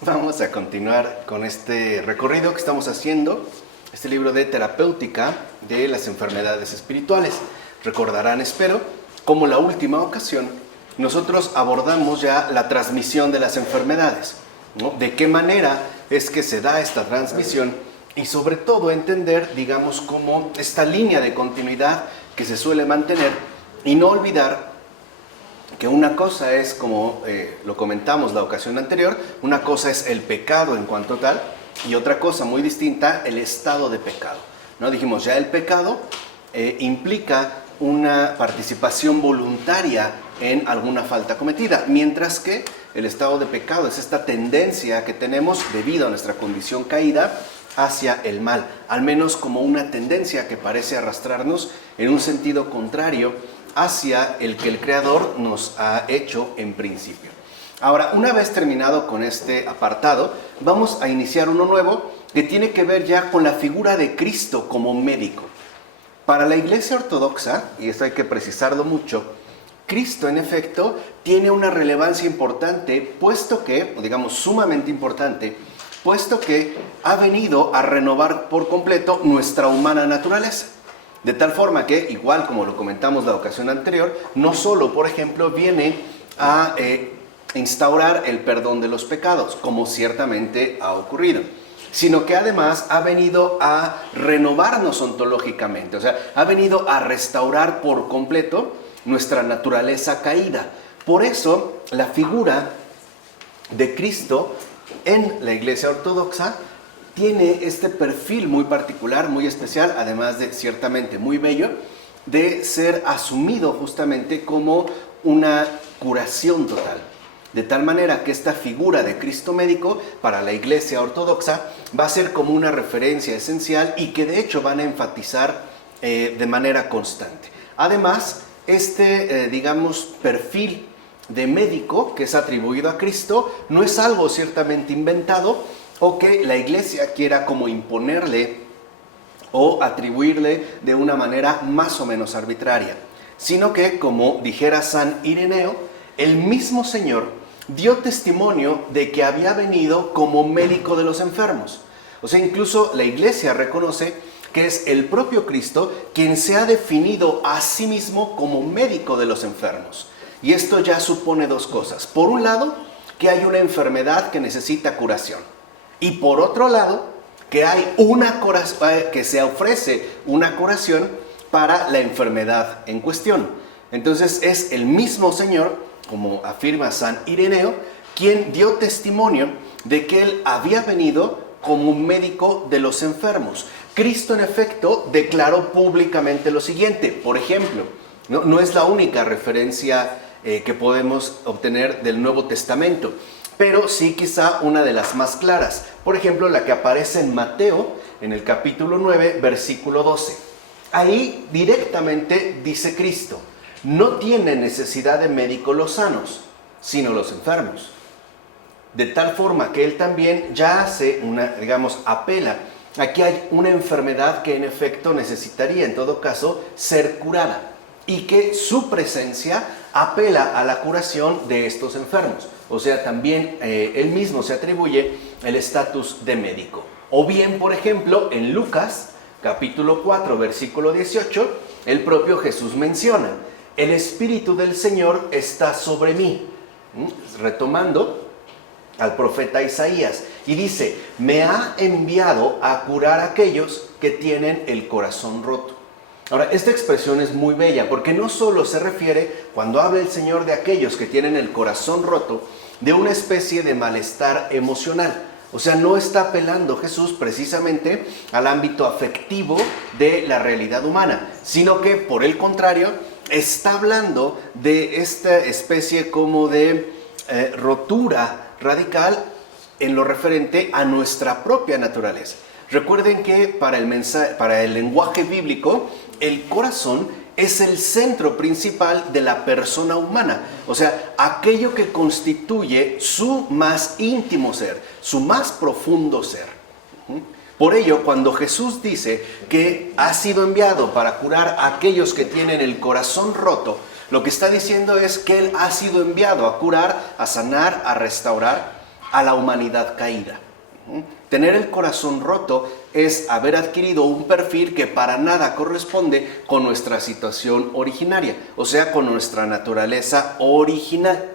Vamos a continuar con este recorrido que estamos haciendo, este libro de terapéutica de las enfermedades espirituales. Recordarán, espero, como la última ocasión, nosotros abordamos ya la transmisión de las enfermedades, ¿no? De qué manera es que se da esta transmisión y sobre todo entender, digamos, cómo esta línea de continuidad que se suele mantener y no olvidar que una cosa es, como lo comentamos la ocasión anterior, una cosa es el pecado en cuanto tal, y otra cosa muy distinta, el estado de pecado, ¿no? Dijimos, ya el pecado implica una participación voluntaria en alguna falta cometida, mientras que el estado de pecado es esta tendencia que tenemos debido a nuestra condición caída hacia el mal, al menos como una tendencia que parece arrastrarnos en un sentido contrario hacia el que el Creador nos ha hecho en principio. Ahora, una vez terminado con este apartado, vamos a iniciar uno nuevo que tiene que ver ya con la figura de Cristo como médico. Para la Iglesia Ortodoxa, y esto hay que precisarlo mucho, Cristo en efecto tiene una relevancia importante, puesto que, digamos sumamente importante, puesto que ha venido a renovar por completo nuestra humana naturaleza. De tal forma que, igual como lo comentamos la ocasión anterior, no solo, por ejemplo, viene a instaurar el perdón de los pecados, como ciertamente ha ocurrido, sino que además ha venido a renovarnos ontológicamente, o sea, ha venido a restaurar por completo nuestra naturaleza caída. Por eso, la figura de Cristo en la Iglesia Ortodoxa tiene este perfil muy particular, muy especial, además de ciertamente muy bello, de ser asumido justamente como una curación total. De tal manera que esta figura de Cristo médico para la Iglesia Ortodoxa va a ser como una referencia esencial y que de hecho van a enfatizar de manera constante. Además, digamos, perfil de médico que es atribuido a Cristo no es algo ciertamente inventado, o que la Iglesia quiera como imponerle o atribuirle de una manera más o menos arbitraria, sino que, como dijera San Ireneo, el mismo Señor dio testimonio de que había venido como médico de los enfermos. O sea, incluso la Iglesia reconoce que es el propio Cristo quien se ha definido a sí mismo como médico de los enfermos. Y esto ya supone dos cosas. Por un lado, que hay una enfermedad que necesita curación. Y por otro lado, que que se ofrece una curación para la enfermedad en cuestión. Entonces es el mismo Señor, como afirma San Ireneo, quien dio testimonio de que Él había venido como un médico de los enfermos. Cristo, en efecto, declaró públicamente lo siguiente. Por ejemplo, no es la única referencia que podemos obtener del Nuevo Testamento, pero sí quizá una de las más claras. Por ejemplo, la que aparece en Mateo, en el capítulo 9, versículo 12. Ahí directamente dice Cristo, no tienen necesidad de médico los sanos, sino los enfermos. De tal forma que Él también ya hace apela a que hay una enfermedad que en efecto necesitaría, en todo caso, ser curada. Y que su presencia apela a la curación de estos enfermos. O sea, también él mismo se atribuye el estatus de médico. O bien, por ejemplo, en Lucas, capítulo 4, versículo 18, el propio Jesús menciona, el Espíritu del Señor está sobre mí. Retomando al profeta Isaías, y dice, me ha enviado a curar a aquellos que tienen el corazón roto. Ahora, esta expresión es muy bella porque no solo se refiere, cuando habla el Señor de aquellos que tienen el corazón roto, de una especie de malestar emocional. O sea, no está apelando Jesús precisamente al ámbito afectivo de la realidad humana, sino que, por el contrario, está hablando de esta especie como de rotura radical en lo referente a nuestra propia naturaleza. Recuerden que para el lenguaje bíblico, el corazón es el centro principal de la persona humana. O sea, aquello que constituye su más íntimo ser, su más profundo ser. Por ello, cuando Jesús dice que ha sido enviado para curar a aquellos que tienen el corazón roto, lo que está diciendo es que Él ha sido enviado a curar, a sanar, a restaurar a la humanidad caída. Tener el corazón roto es haber adquirido un perfil que para nada corresponde con nuestra situación originaria, o sea, con nuestra naturaleza original.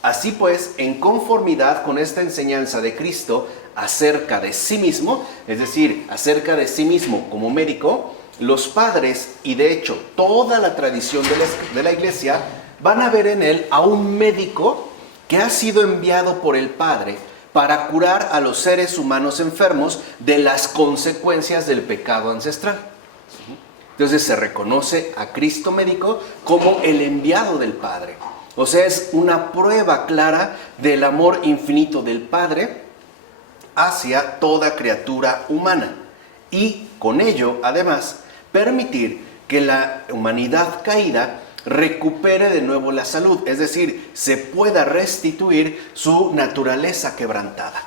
Así pues, en conformidad con esta enseñanza de Cristo acerca de sí mismo, es decir, acerca de sí mismo como médico, los padres y de hecho toda la tradición de la iglesia van a ver en él a un médico que ha sido enviado por el Padre para curar a los seres humanos enfermos de las consecuencias del pecado ancestral. Entonces se reconoce a Cristo médico como el enviado del Padre. O sea, es una prueba clara del amor infinito del Padre hacia toda criatura humana. Y con ello, además, permitir que la humanidad caída recupere de nuevo la salud, es decir, se pueda restituir su naturaleza quebrantada.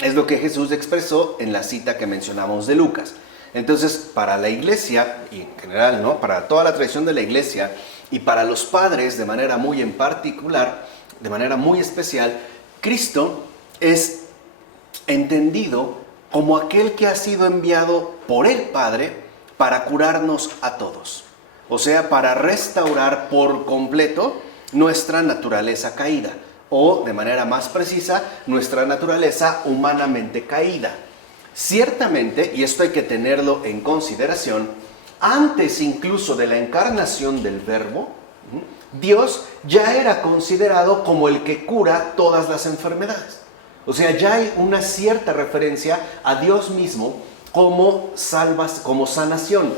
Es lo que Jesús expresó en la cita que mencionamos de Lucas. Entonces, para la iglesia, y en general, ¿no?, para toda la tradición de la iglesia, y para los padres de manera muy en particular, de manera muy especial, Cristo es entendido como aquel que ha sido enviado por el Padre para curarnos a todos. O sea, para restaurar por completo nuestra naturaleza caída, o de manera más precisa, nuestra naturaleza humanamente caída. Ciertamente, y esto hay que tenerlo en consideración, antes incluso de la encarnación del Verbo, Dios ya era considerado como el que cura todas las enfermedades. O sea, ya hay una cierta referencia a Dios mismo como sanación,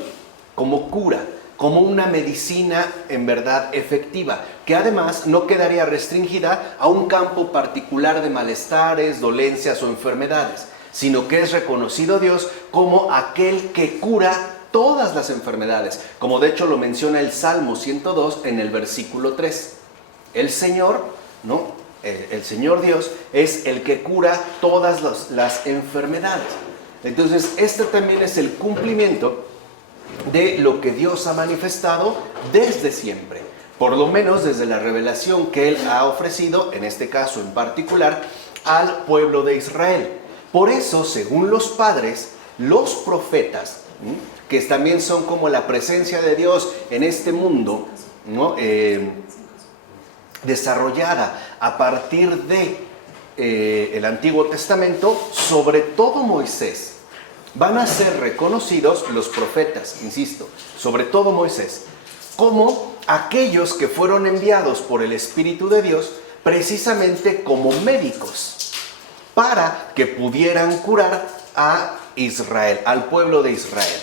como cura, como una medicina en verdad efectiva, que además no quedaría restringida a un campo particular de malestares, dolencias o enfermedades, sino que es reconocido Dios como aquel que cura todas las enfermedades, como de hecho lo menciona el Salmo 102 en el versículo 3. El Señor, ¿no?, el Señor Dios es el que cura todas las enfermedades. Entonces, este también es el cumplimiento de lo que Dios ha manifestado desde siempre, por lo menos desde la revelación que Él ha ofrecido, en este caso en particular, al pueblo de Israel. Por eso, según los padres, los profetas, que también son como la presencia de Dios en este mundo, ¿no?, desarrollada a partir de el Antiguo Testamento, sobre todo Moisés, van a ser reconocidos los profetas, insisto, sobre todo Moisés, como aquellos que fueron enviados por el Espíritu de Dios precisamente como médicos para que pudieran curar a Israel, al pueblo de Israel.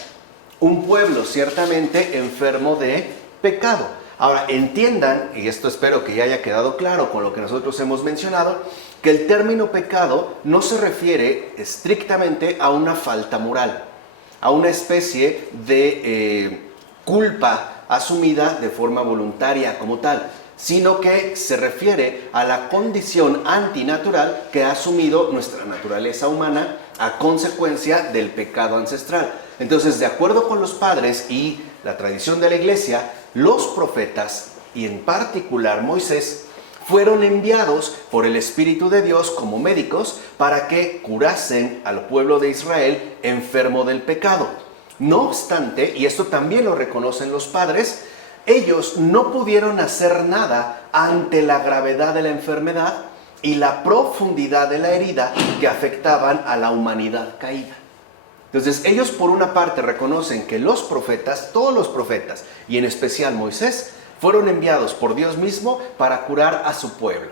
Un pueblo ciertamente enfermo de pecado. Ahora, entiendan, y esto espero que ya haya quedado claro con lo que nosotros hemos mencionado, que el término pecado no se refiere estrictamente a una falta moral, a una especie de culpa asumida de forma voluntaria como tal, sino que se refiere a la condición antinatural que ha asumido nuestra naturaleza humana a consecuencia del pecado ancestral. Entonces, de acuerdo con los padres y la tradición de la iglesia, los profetas, y en particular Moisés, fueron enviados por el Espíritu de Dios como médicos para que curasen al pueblo de Israel enfermo del pecado. No obstante, y esto también lo reconocen los padres, ellos no pudieron hacer nada ante la gravedad de la enfermedad y la profundidad de la herida que afectaban a la humanidad caída. Entonces, ellos por una parte reconocen que los profetas, todos los profetas, y en especial Moisés, fueron enviados por Dios mismo para curar a su pueblo.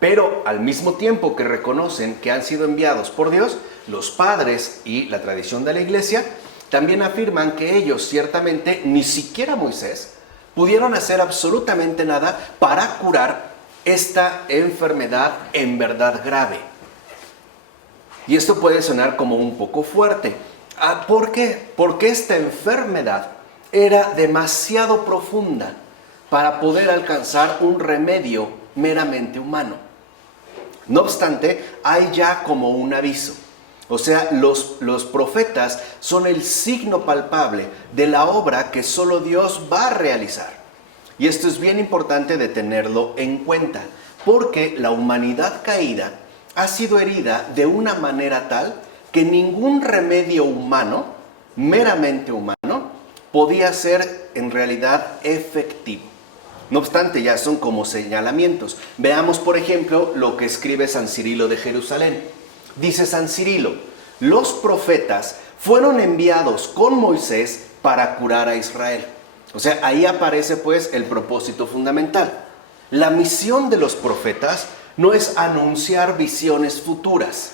Pero al mismo tiempo que reconocen que han sido enviados por Dios, los padres y la tradición de la iglesia también afirman que ellos ciertamente, ni siquiera Moisés, pudieron hacer absolutamente nada para curar esta enfermedad en verdad grave. Y esto puede sonar como un poco fuerte. ¿Por qué? Porque esta enfermedad era demasiado profunda para poder alcanzar un remedio meramente humano. No obstante, hay ya como un aviso. O sea, los profetas son el signo palpable de la obra que solo Dios va a realizar. Y esto es bien importante de tenerlo en cuenta, porque la humanidad caída ha sido herida de una manera tal que ningún remedio humano, meramente humano, podía ser en realidad efectivo. No obstante, ya son como señalamientos. Veamos, por ejemplo, lo que escribe San Cirilo de Jerusalén. Dice San Cirilo: los profetas fueron enviados con Moisés para curar a Israel. O sea, ahí aparece pues el propósito fundamental. La misión de los profetas no es anunciar visiones futuras,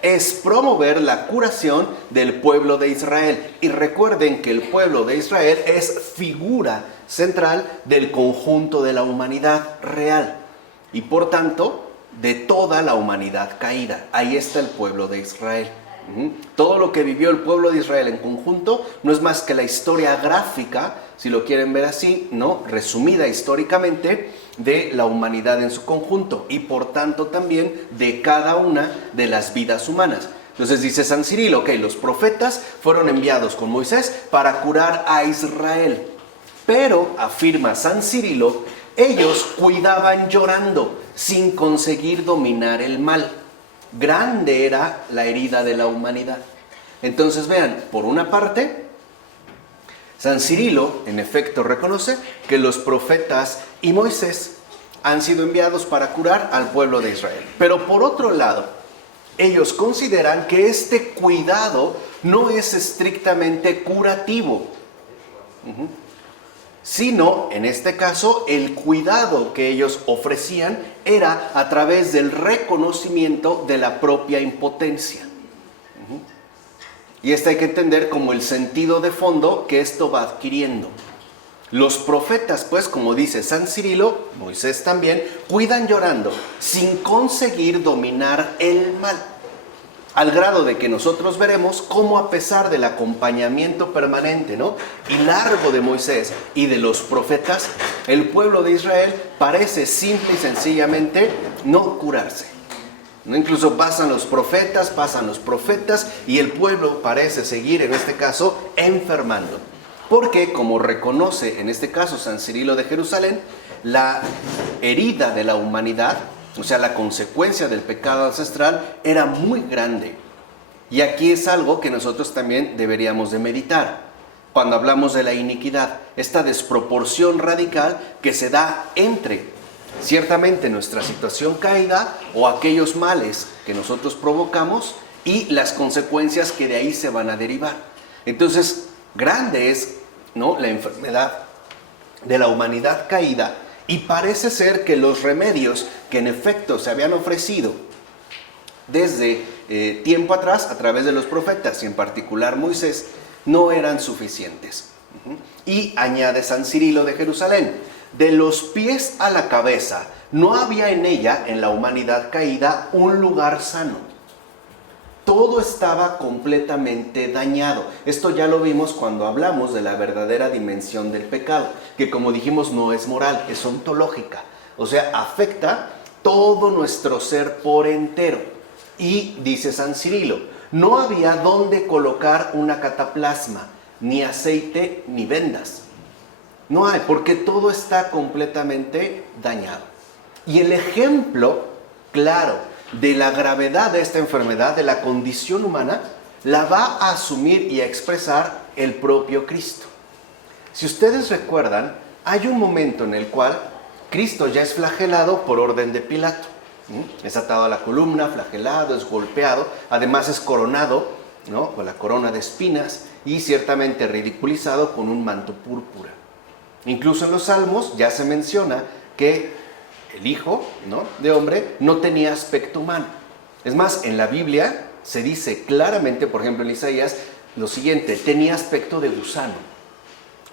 es promover la curación del pueblo de Israel. Y recuerden que el pueblo de Israel es figura central del conjunto de la humanidad real y por tanto de toda la humanidad caída. Ahí está el pueblo de Israel. Todo lo que vivió el pueblo de Israel en conjunto no es más que la historia gráfica, si lo quieren ver así, ¿no? Resumida históricamente, de la humanidad en su conjunto y por tanto también de cada una de las vidas humanas. Entonces dice San Cirilo, ok, los profetas fueron enviados con Moisés para curar a Israel, pero, afirma San Cirilo, ellos cuidaban llorando sin conseguir dominar el mal. Grande era la herida de la humanidad. Entonces vean, por una parte, San Cirilo en efecto reconoce que los profetas y Moisés han sido enviados para curar al pueblo de Israel. Pero por otro lado, ellos consideran que este cuidado no es estrictamente curativo, sino, en este caso, el cuidado que ellos ofrecían era a través del reconocimiento de la propia impotencia. Y esto hay que entender como el sentido de fondo que esto va adquiriendo. Los profetas, pues, como dice San Cirilo, Moisés también, cuidan llorando sin conseguir dominar el mal. Al grado de que nosotros veremos cómo, a pesar del acompañamiento permanente, ¿no?, y largo de Moisés y de los profetas, el pueblo de Israel parece simple y sencillamente no curarse. ¿No? Incluso pasan los profetas y el pueblo parece seguir, en este caso, enfermando. Porque, como reconoce en este caso San Cirilo de Jerusalén, la herida de la humanidad, o sea, la consecuencia del pecado ancestral, era muy grande. Y aquí es algo que nosotros también deberíamos de meditar. Cuando hablamos de la iniquidad, esta desproporción radical que se da entre, ciertamente, nuestra situación caída o aquellos males que nosotros provocamos y las consecuencias que de ahí se van a derivar. Entonces, grande es, ¿no?, la enfermedad de la humanidad caída. Y parece ser que los remedios que en efecto se habían ofrecido desde tiempo atrás a través de los profetas y en particular Moisés no eran suficientes. Y añade San Cirilo de Jerusalén: de los pies a la cabeza no había en ella, en la humanidad caída, un lugar sano. Todo estaba completamente dañado. Esto ya lo vimos cuando hablamos de la verdadera dimensión del pecado, que, como dijimos, no es moral, es ontológica. O sea, afecta todo nuestro ser por entero. Y dice San Cirilo, no había dónde colocar una cataplasma, ni aceite, ni vendas. No hay, porque todo está completamente dañado. Y el ejemplo claro de la gravedad de esta enfermedad, de la condición humana, la va a asumir y a expresar el propio Cristo. Si ustedes recuerdan, hay un momento en el cual Cristo ya es flagelado por orden de Pilato. Es atado a la columna, flagelado, es golpeado, además es coronado, ¿no?, con la corona de espinas y ciertamente ridiculizado con un manto púrpura. Incluso en los Salmos ya se menciona que el Hijo, ¿no?, de hombre no tenía aspecto humano. Es más, en la Biblia se dice claramente, por ejemplo en Isaías, lo siguiente: tenía aspecto de gusano.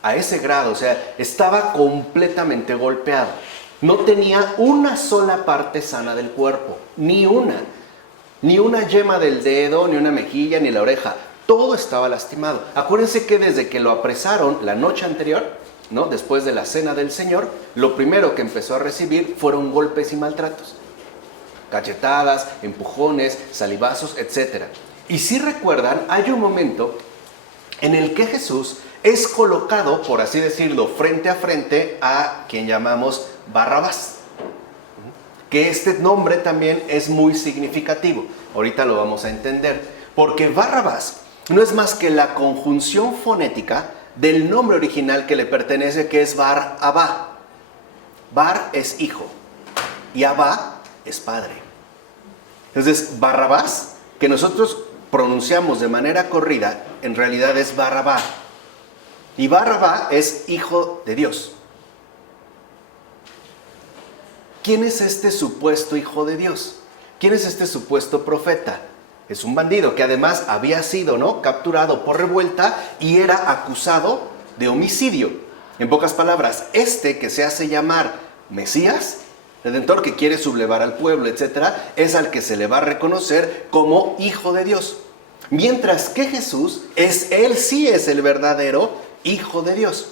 A ese grado, o sea, estaba completamente golpeado. No tenía una sola parte sana del cuerpo, ni una yema del dedo, ni una mejilla, ni la oreja. Todo estaba lastimado. Acuérdense que desde que lo apresaron la noche anterior, ¿no?, después de la cena del Señor, lo primero que empezó a recibir fueron golpes y maltratos. Cachetadas, empujones, salivazos, etc. Y si recuerdan, hay un momento en el que Jesús es colocado, por así decirlo, frente a frente a quien llamamos Barrabás. que este nombre también es muy significativo. Ahorita lo vamos a entender. Porque Barrabás no es más que la conjunción fonética del nombre original que le pertenece, que es Bar-Abá. Bar es hijo y Abá es padre. Entonces, Barrabás, que nosotros pronunciamos de manera corrida, en realidad es Barrabá. Y Barrabá es hijo de Dios. ¿Quién es este supuesto hijo de Dios? ¿Quién es este supuesto profeta? Es un bandido que además había sido, capturado por revuelta y era acusado de homicidio. En pocas palabras, este que se hace llamar Mesías, Redentor, que quiere sublevar al pueblo, etc., es al que se le va a reconocer como hijo de Dios. Mientras que Jesús, él sí es el verdadero hijo de Dios.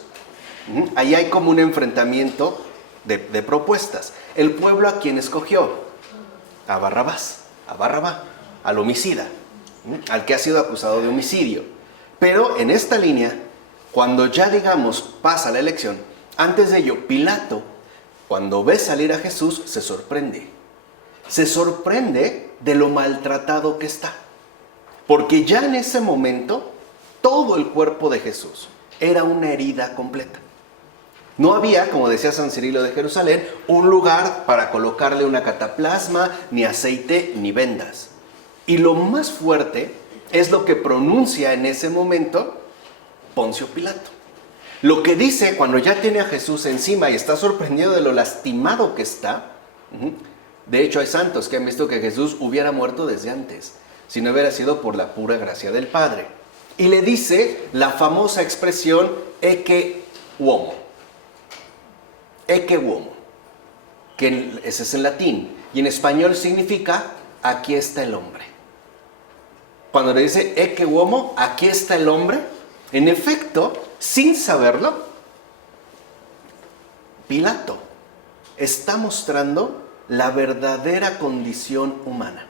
Ahí hay como un enfrentamiento de propuestas. El pueblo, ¿a quién escogió? A Barrabás, a Barrabá, al homicida, al que ha sido acusado de homicidio. Pero en esta línea, cuando ya pasa la elección, antes de ello, Pilato, cuando ve salir a Jesús, se sorprende. Se sorprende de lo maltratado que está. Porque ya en ese momento, todo el cuerpo de Jesús era una herida completa. No había, como decía San Cirilo de Jerusalén, un lugar para colocarle una cataplasma, ni aceite, ni vendas. Y lo más fuerte es lo que pronuncia en ese momento Poncio Pilato. Lo que dice cuando ya tiene a Jesús encima y está sorprendido de lo lastimado que está. De hecho, hay santos que han visto que Jesús hubiera muerto desde antes, si no hubiera sido por la pura gracia del Padre. Y le dice la famosa expresión ecce homo. Ecce homo, que ese es en latín, y en español significa aquí está el hombre. Cuando le dice ecce homo, aquí está el hombre, en efecto, sin saberlo, Pilato está mostrando la verdadera condición humana.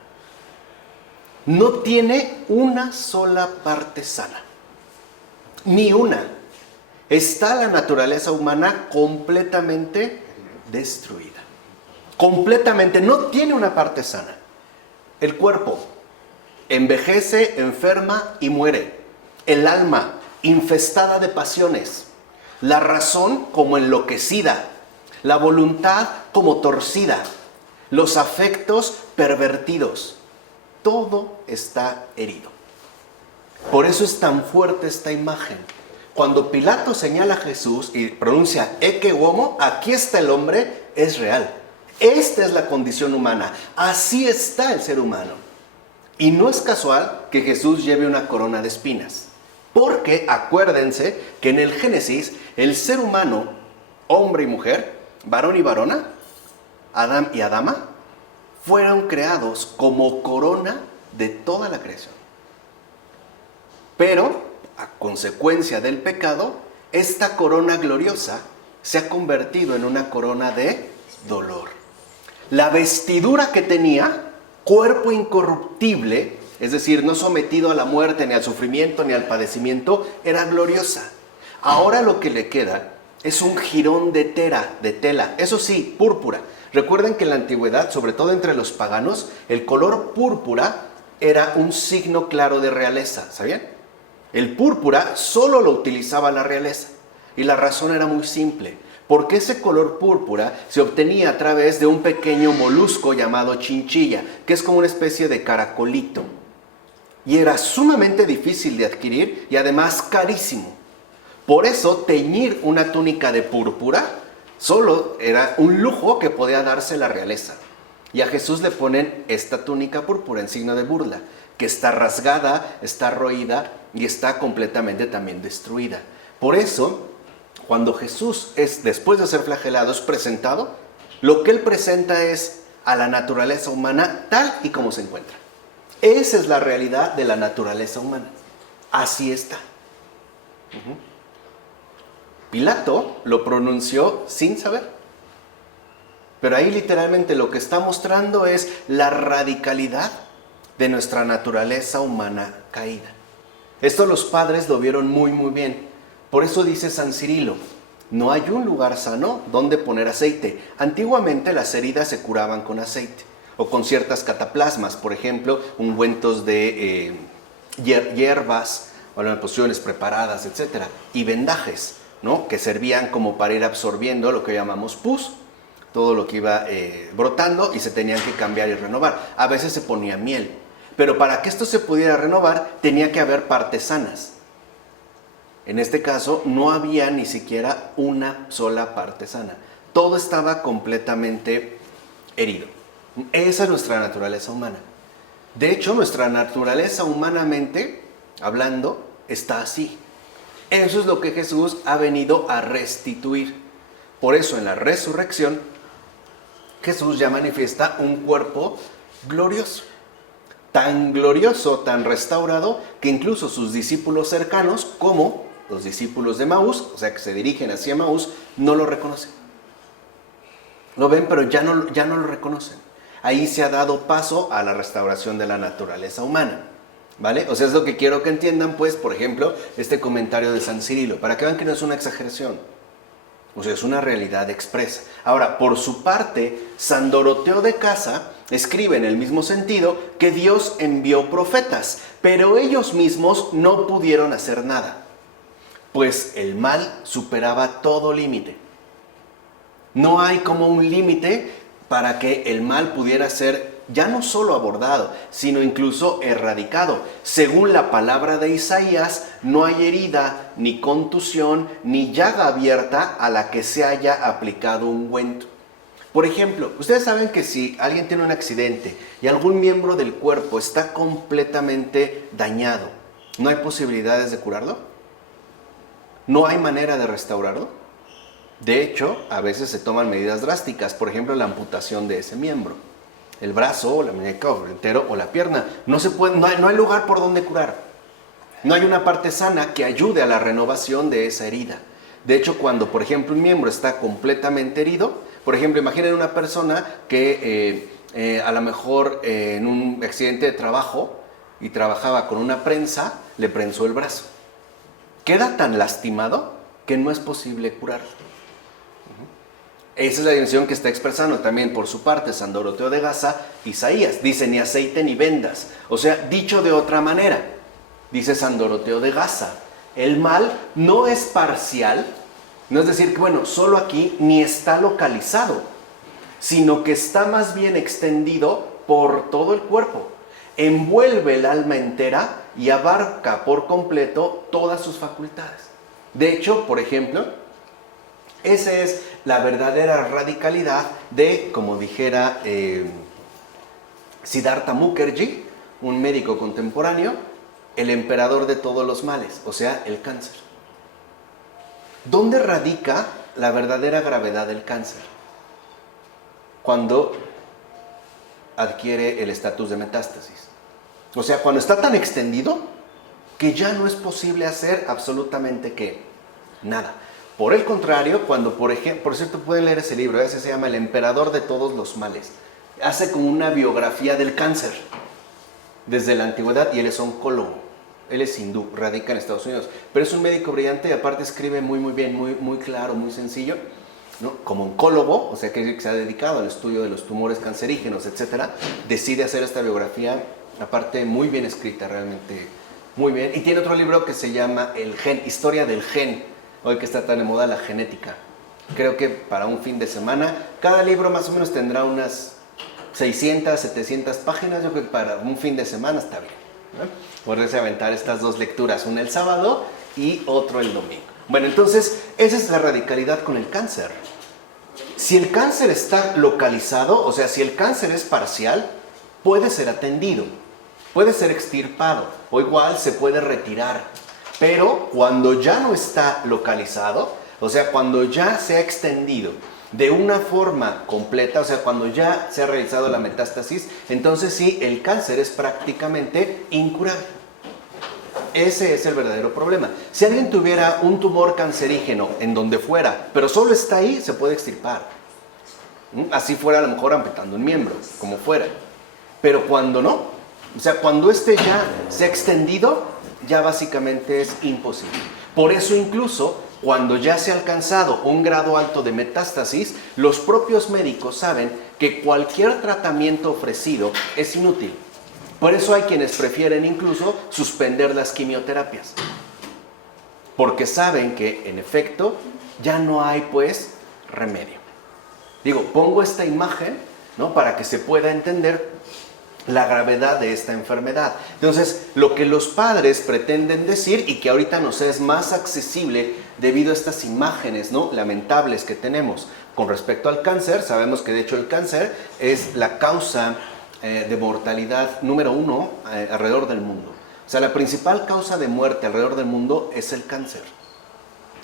No tiene una sola parte sana, ni una. Está la naturaleza humana completamente destruida. Completamente, no tiene una parte sana. El cuerpo envejece, enferma y muere. El alma infestada de pasiones. La razón como enloquecida. La voluntad como torcida. Los afectos pervertidos. Todo está herido. Por eso es tan fuerte esta imagen. Cuando Pilato señala a Jesús y pronuncia ecce homo, aquí está el hombre, es real. Esta es la condición humana. Así está el ser humano. Y no es casual que Jesús lleve una corona de espinas. Porque acuérdense que en el Génesis, el ser humano, hombre y mujer, varón y varona, Adán y Adama, fueron creados como corona de toda la creación. Pero, a consecuencia del pecado, esta corona gloriosa se ha convertido en una corona de dolor. La vestidura que tenía, cuerpo incorruptible, es decir, no sometido a la muerte, ni al sufrimiento, ni al padecimiento, era gloriosa. Ahora lo que le queda es un jirón de tela, eso sí, púrpura. Recuerden que en la antigüedad, sobre todo entre los paganos, el color púrpura era un signo claro de realeza, ¿sabían? El púrpura solo lo utilizaba la realeza. Y la razón era muy simple. Porque ese color púrpura se obtenía a través de un pequeño molusco llamado chinchilla, que es como una especie de caracolito. Y era sumamente difícil de adquirir y además carísimo. Por eso teñir una túnica de púrpura solo era un lujo que podía darse la realeza. Y a Jesús le ponen esta túnica púrpura en signo de burla, que está rasgada, está roída y está completamente también destruida. Por eso, cuando Jesús después de ser flagelado, es presentado, lo que él presenta es a la naturaleza humana tal y como se encuentra. Esa es la realidad de la naturaleza humana. Así está. Pilato lo pronunció sin saber. Pero ahí literalmente lo que está mostrando es la radicalidad de nuestra naturaleza humana caída. Esto los padres lo vieron muy muy bien. Por eso dice San Cirilo, No hay un lugar sano donde poner aceite. Antiguamente las heridas se curaban con aceite o con ciertas cataplasmas, por ejemplo, ungüentos de hierbas, o pociones preparadas, etcétera, y vendajes, ¿no? Que servían como para ir absorbiendo lo que llamamos pus, todo lo que iba brotando, y se tenían que cambiar y renovar. A veces se ponía miel, pero para que esto se pudiera renovar tenía que haber partes sanas. En este caso no había ni siquiera una sola parte sana. Todo estaba completamente herido. Esa es nuestra naturaleza humana. De hecho, nuestra naturaleza humanamente hablando está así. Eso es lo que Jesús ha venido a restituir. Por eso en la resurrección Jesús ya manifiesta un cuerpo glorioso. Tan glorioso, tan restaurado, que incluso sus discípulos cercanos, como los discípulos de Maús, o sea que se dirigen hacia Maús, no lo reconocen. Lo ven, pero ya no lo reconocen. Ahí se ha dado paso a la restauración de la naturaleza humana, ¿vale? O sea, es lo que quiero que entiendan, pues, por ejemplo, este comentario de San Cirilo, para que vean que no es una exageración. O sea, es una realidad expresa. Ahora, por su parte, San Doroteo de Casa escribe en el mismo sentido que Dios envió profetas, pero ellos mismos no pudieron hacer nada, pues el mal superaba todo límite. No hay como un límite para que el mal pudiera ser ya no solo abordado, sino incluso erradicado. Según la palabra de Isaías, no hay herida, ni contusión, ni llaga abierta a la que se haya aplicado ungüento. Por ejemplo, ustedes saben que si alguien tiene un accidente y algún miembro del cuerpo está completamente dañado, ¿no hay posibilidades de curarlo? ¿No hay manera de restaurarlo? De hecho, a veces se toman medidas drásticas, por ejemplo, la amputación de ese miembro. El brazo, o la muñeca, o el entero, o la pierna. No hay lugar por donde curar. No hay una parte sana que ayude a la renovación de esa herida. De hecho, cuando, por ejemplo, un miembro está completamente herido, por ejemplo, imaginen una persona que a lo mejor en un accidente de trabajo y trabajaba con una prensa, le prensó el brazo. Queda tan lastimado que no es posible curarlo. Esa es la dimensión que está expresando también por su parte San Doroteo de Gaza, Isaías. Dice, ni aceite ni vendas. O sea, dicho de otra manera, dice San Doroteo de Gaza, el mal no es parcial, no es decir que, bueno, solo aquí ni está localizado, sino que está más bien extendido por todo el cuerpo. Envuelve el alma entera y abarca por completo todas sus facultades. De hecho, por ejemplo, esa es la verdadera radicalidad de, como dijera Siddhartha Mukherjee, un médico contemporáneo, el emperador de todos los males, o sea, el cáncer. ¿Dónde radica la verdadera gravedad del cáncer? Cuando adquiere el estatus de metástasis. O sea, cuando está tan extendido que ya no es posible hacer absolutamente ¿qué? Nada. Por el contrario, cuando, por cierto, pueden leer ese libro, ese se llama El emperador de todos los males. Hace como una biografía del cáncer desde la antigüedad, y él es oncólogo. Él es hindú, radica en Estados Unidos, pero es un médico brillante y aparte escribe muy bien, muy claro, muy sencillo, ¿no? Como oncólogo, o sea que se ha dedicado al estudio de los tumores cancerígenos, etcétera, decide hacer esta biografía, aparte muy bien escrita, realmente muy bien. Y tiene otro libro que se llama El Gen, Historia del Gen, hoy que está tan de moda la genética. Creo que para un fin de semana, cada libro más o menos tendrá unas 600, 700 páginas, yo creo que para un fin de semana está bien, ¿no? Poderse aventar estas dos lecturas, una el sábado y otro el domingo. Bueno, entonces, esa es la radicalidad con el cáncer. Si el cáncer está localizado, o sea, si el cáncer es parcial, puede ser atendido, puede ser extirpado, o igual se puede retirar. Pero cuando ya no está localizado, o sea, cuando ya se ha extendido de una forma completa, o sea, cuando ya se ha realizado la metástasis, entonces sí, el cáncer es prácticamente incurable. Ese es el verdadero problema. Si alguien tuviera un tumor cancerígeno en donde fuera, pero solo está ahí, se puede extirpar. Así fuera a lo mejor amputando un miembro, como fuera. Pero cuando no, o sea, cuando este ya se ha extendido, ya básicamente es imposible. Por eso incluso Cuando ya se ha alcanzado un grado alto de metástasis, los propios médicos saben que cualquier tratamiento ofrecido es inútil. Por eso hay quienes prefieren incluso suspender las quimioterapias. Porque saben que, en efecto, ya no hay, pues, remedio. Digo, pongo esta imagen, ¿no?, para que se pueda entender la gravedad de esta enfermedad. Entonces, lo que los padres pretenden decir, y que ahorita nos es más accesible debido a estas imágenes, ¿no?, lamentables que tenemos con respecto al cáncer. Sabemos que de hecho el cáncer es la causa de mortalidad número 1 alrededor del mundo. O sea, la principal causa de muerte alrededor del mundo es el cáncer.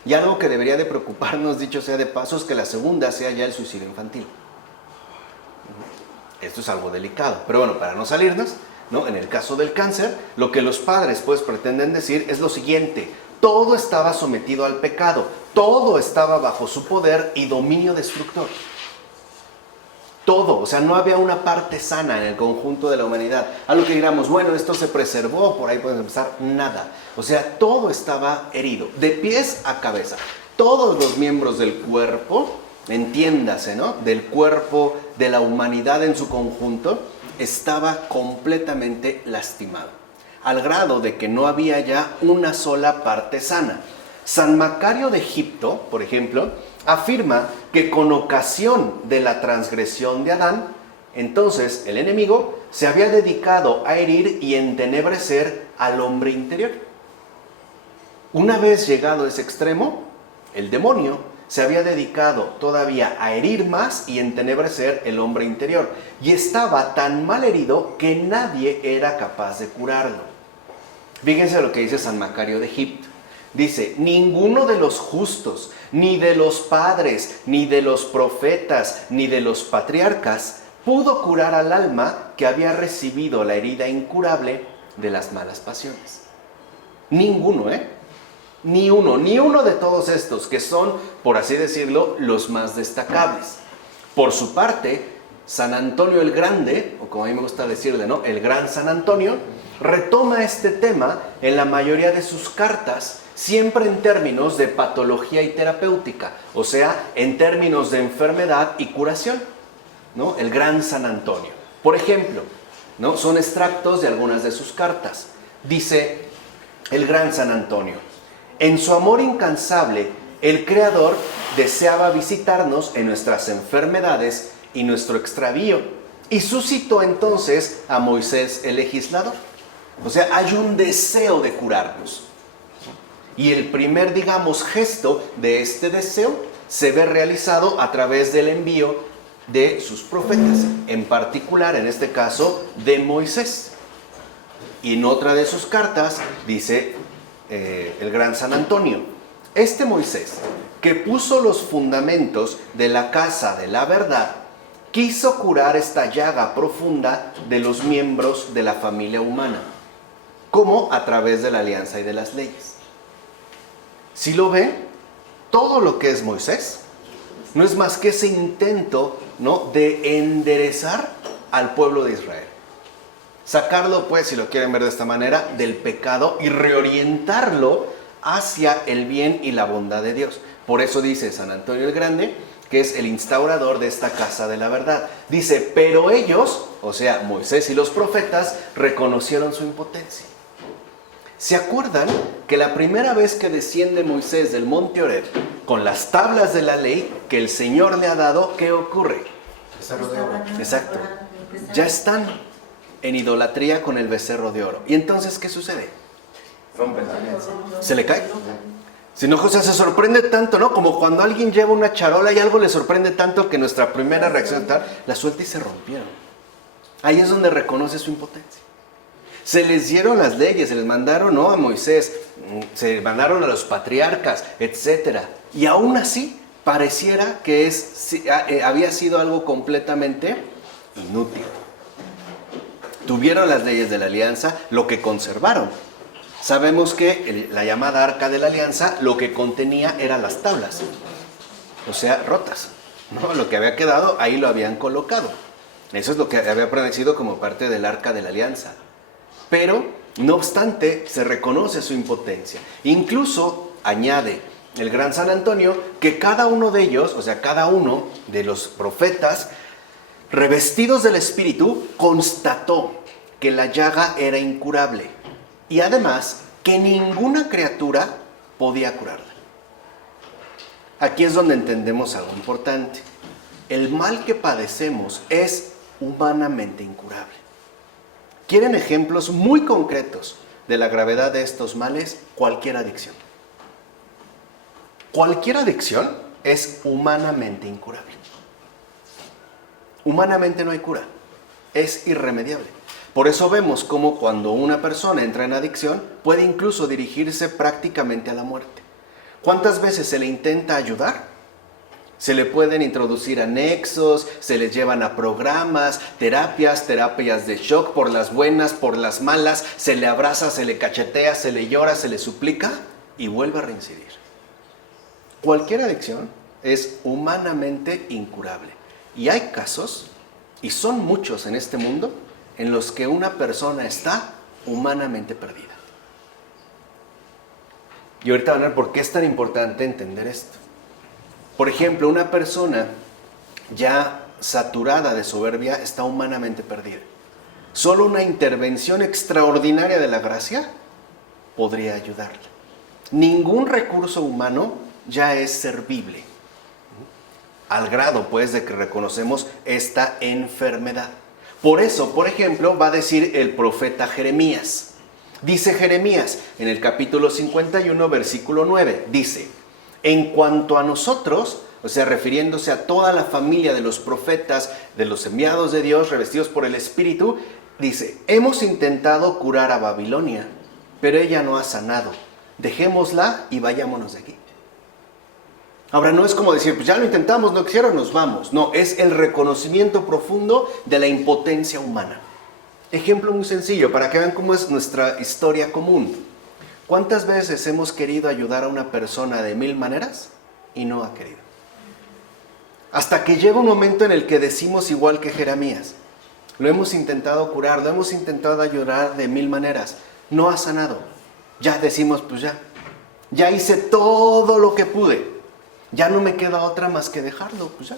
Y algo que debería de preocuparnos, dicho sea de paso, es que la segunda sea ya el suicidio infantil. Esto es algo delicado, pero bueno, para no salirnos, ¿no?, en el caso del cáncer, lo que los padres pues pretenden decir es lo siguiente: todo estaba sometido al pecado, todo estaba bajo su poder y dominio destructor. Todo, o sea, no había una parte sana en el conjunto de la humanidad. Algo que digamos, bueno, esto se preservó, por ahí podemos empezar, nada. O sea, todo estaba herido, de pies a cabeza. Todos los miembros del cuerpo, entiéndase, ¿no?, del cuerpo de la humanidad en su conjunto, estaba completamente lastimado, al grado de que no había ya una sola parte sana. San Macario de Egipto, por ejemplo, afirma que con ocasión de la transgresión de Adán, entonces el enemigo se había dedicado a herir y entenebrecer al hombre interior. Una vez llegado a ese extremo, el demonio se había dedicado todavía a herir más y entenebrecer el hombre interior. Y estaba tan mal herido que nadie era capaz de curarlo. Fíjense lo que dice San Macario de Egipto. Dice: ninguno de los justos, ni de los padres, ni de los profetas, ni de los patriarcas pudo curar al alma que había recibido la herida incurable de las malas pasiones. Ninguno, Ni uno de todos estos, que son, por así decirlo, los más destacables. Por su parte, San Antonio el Grande, o como a mí me gusta decirle, ¿no?, el Gran San Antonio, retoma este tema en la mayoría de sus cartas, siempre en términos de patología y terapéutica, o sea, en términos de enfermedad y curación, ¿no?, el Gran San Antonio. Por ejemplo, ¿no?, son extractos de algunas de sus cartas. Dice el Gran San Antonio: en su amor incansable, el Creador deseaba visitarnos en nuestras enfermedades y nuestro extravío, y suscitó entonces a Moisés el legislador. O sea, hay un deseo de curarnos. Y el primer, digamos, gesto de este deseo se ve realizado a través del envío de sus profetas, en particular, en este caso, de Moisés. Y en otra de sus cartas dice el Gran San Antonio: este Moisés, que puso los fundamentos de la casa de la verdad, quiso curar esta llaga profunda de los miembros de la familia humana, como a través de la alianza y de las leyes. Si lo ven, todo lo que es Moisés no es más que ese intento, ¿no?, de enderezar al pueblo de Israel. Sacarlo, pues, si lo quieren ver de esta manera, del pecado y reorientarlo hacia el bien y la bondad de Dios. Por eso dice San Antonio el Grande, que es el instaurador de esta casa de la verdad. Dice: pero ellos, o sea, Moisés y los profetas, reconocieron su impotencia. ¿Se acuerdan que la primera vez que desciende Moisés del monte Horeb con las tablas de la ley que el Señor le ha dado, qué ocurre? Becerro de oro. Exacto. Ya están en idolatría con el becerro de oro. ¿Y entonces qué sucede? Rompe la alianza. ¿Se le cae? Si no, José, se sorprende tanto, ¿no? Como cuando alguien lleva una charola y algo le sorprende tanto que nuestra primera reacción es tal, la suelta y se rompieron. Ahí es donde reconoce su impotencia. Se les dieron las leyes, se les mandaron, ¿no?, a Moisés, se mandaron a los patriarcas, etc. Y aún así pareciera que había sido algo completamente inútil. Tuvieron las leyes de la alianza, lo que conservaron. Sabemos que la llamada Arca de la Alianza lo que contenía eran las tablas, o sea, rotas, ¿no? Lo que había quedado, ahí lo habían colocado. Eso es lo que había permanecido como parte del Arca de la Alianza. Pero, no obstante, se reconoce su impotencia. Incluso añade el gran San Antonio, que cada uno de ellos, o sea, cada uno de los profetas, revestidos del Espíritu, constató que la llaga era incurable y además que ninguna criatura podía curarla. Aquí es donde entendemos algo importante. El mal que padecemos es humanamente incurable. ¿Quieren ejemplos muy concretos de la gravedad de estos males? Cualquier adicción. Cualquier adicción es humanamente incurable. Humanamente no hay cura. Es irremediable. Por eso vemos cómo cuando una persona entra en adicción puede incluso dirigirse prácticamente a la muerte. ¿Cuántas veces se le intenta ayudar? Se le pueden introducir anexos, se les llevan a programas, terapias de shock por las buenas, por las malas, se le abraza, se le cachetea, se le llora, se le suplica y vuelve a reincidir. Cualquier adicción es humanamente incurable. Y hay casos, y son muchos en este mundo, en los que una persona está humanamente perdida. Y ahorita van a ver por qué es tan importante entender esto. Por ejemplo, una persona ya saturada de soberbia está humanamente perdida. Solo una intervención extraordinaria de la gracia podría ayudarla. Ningún recurso humano ya es servible, al grado pues de que reconocemos esta enfermedad. Por eso, por ejemplo, va a decir el profeta Jeremías. Dice Jeremías en el capítulo 51, versículo 9, dice: en cuanto a nosotros, o sea, refiriéndose a toda la familia de los profetas, de los enviados de Dios, revestidos por el Espíritu, dice: hemos intentado curar a Babilonia, pero ella no ha sanado. Dejémosla y vayámonos de aquí. Ahora, no es como decir, pues ya lo intentamos, no quisieron, nos vamos. No, es el reconocimiento profundo de la impotencia humana. Ejemplo muy sencillo, para que vean cómo es nuestra historia común. ¿Cuántas veces hemos querido ayudar a una persona de 1000 maneras y no ha querido? Hasta que llega un momento en el que decimos igual que Jeremías: lo hemos intentado curar, lo hemos intentado ayudar de 1000 maneras, no ha sanado. Ya decimos, pues ya hice todo lo que pude, ya no me queda otra más que dejarlo, pues ya,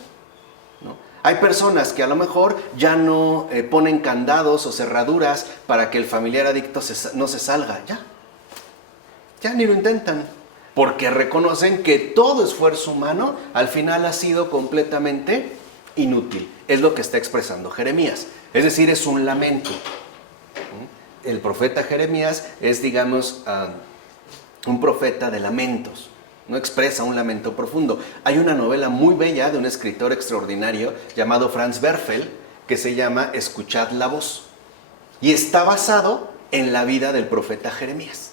¿no? Hay personas que a lo mejor ya no ponen candados o cerraduras para que el familiar adicto no se salga, ya ni lo intentan, porque reconocen que todo esfuerzo humano al final ha sido completamente inútil. Es lo que está expresando Jeremías, es decir, es un lamento. El profeta Jeremías es, digamos, un profeta de lamentos, no expresa un lamento profundo. Hay una novela muy bella de un escritor extraordinario llamado Franz Werfel que se llama Escuchad la voz, y está basado en la vida del profeta Jeremías.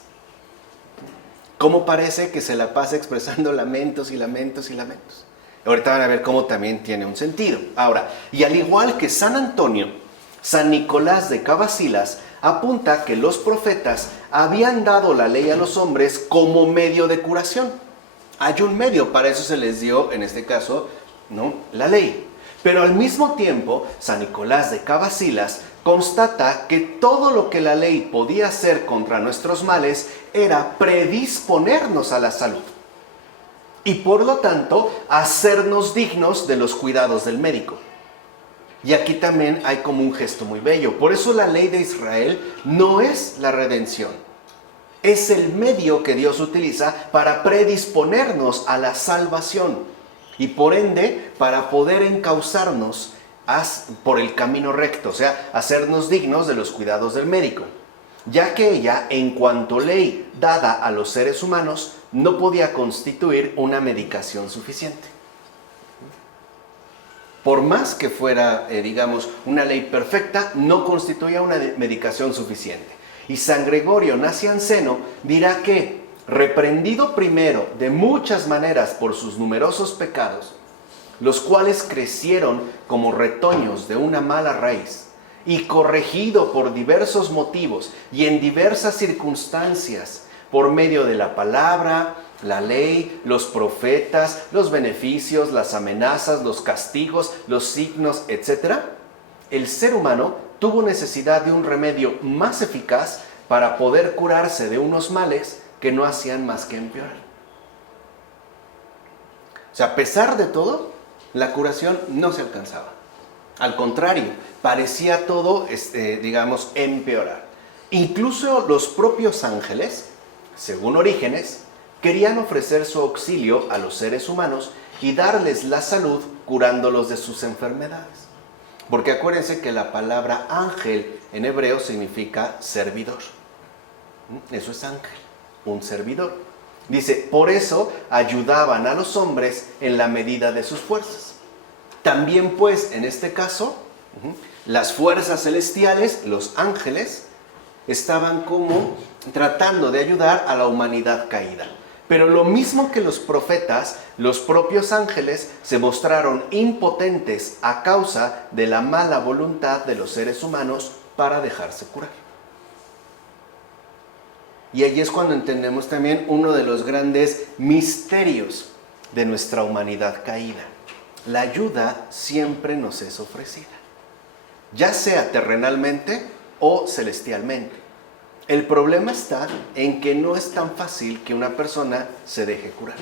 ¿Cómo parece que se la pasa expresando lamentos y lamentos y lamentos? Ahorita van a ver cómo también tiene un sentido. Ahora, y al igual que San Antonio, San Nicolás de Cavasilas apunta que los profetas habían dado la ley a los hombres como medio de curación. Hay un medio, para eso se les dio, en este caso, ¿no?, la ley. Pero al mismo tiempo, San Nicolás de Cavasilas constata que todo lo que la ley podía hacer contra nuestros males era predisponernos a la salud y por lo tanto hacernos dignos de los cuidados del médico. Y aquí también hay como un gesto muy bello. Por eso la ley de Israel no es la redención, es el medio que Dios utiliza para predisponernos a la salvación y por ende para poder encauzarnos por el camino recto, o sea, hacernos dignos de los cuidados del médico, ya que ella, en cuanto ley dada a los seres humanos, no podía constituir una medicación suficiente. Por más que fuera, digamos, una ley perfecta, no constituía una medicación suficiente. Y San Gregorio Nacianceno dirá que, reprendido primero de muchas maneras por sus numerosos pecados, los cuales crecieron como retoños de una mala raíz, y corregido por diversos motivos y en diversas circunstancias, por medio de la palabra, la ley, los profetas, los beneficios, las amenazas, los castigos, los signos, etc., el ser humano tuvo necesidad de un remedio más eficaz para poder curarse de unos males que no hacían más que empeorar. sea, a pesar de todo, la curación no se alcanzaba. Al contrario, parecía todo, digamos, empeorar. Incluso los propios ángeles, según Orígenes, querían ofrecer su auxilio a los seres humanos y darles la salud curándolos de sus enfermedades. Porque acuérdense que la palabra ángel en hebreo significa servidor. Eso es ángel, un servidor. Dice, por eso ayudaban a los hombres en la medida de sus fuerzas. También pues, en este caso, las fuerzas celestiales, los ángeles, estaban como tratando de ayudar a la humanidad caída. Pero lo mismo que los profetas, los propios ángeles se mostraron impotentes a causa de la mala voluntad de los seres humanos para dejarse curar. Y allí es cuando entendemos también uno de los grandes misterios de nuestra humanidad caída. La ayuda siempre nos es ofrecida, ya sea terrenalmente o celestialmente. El problema está en que no es tan fácil que una persona se deje curar.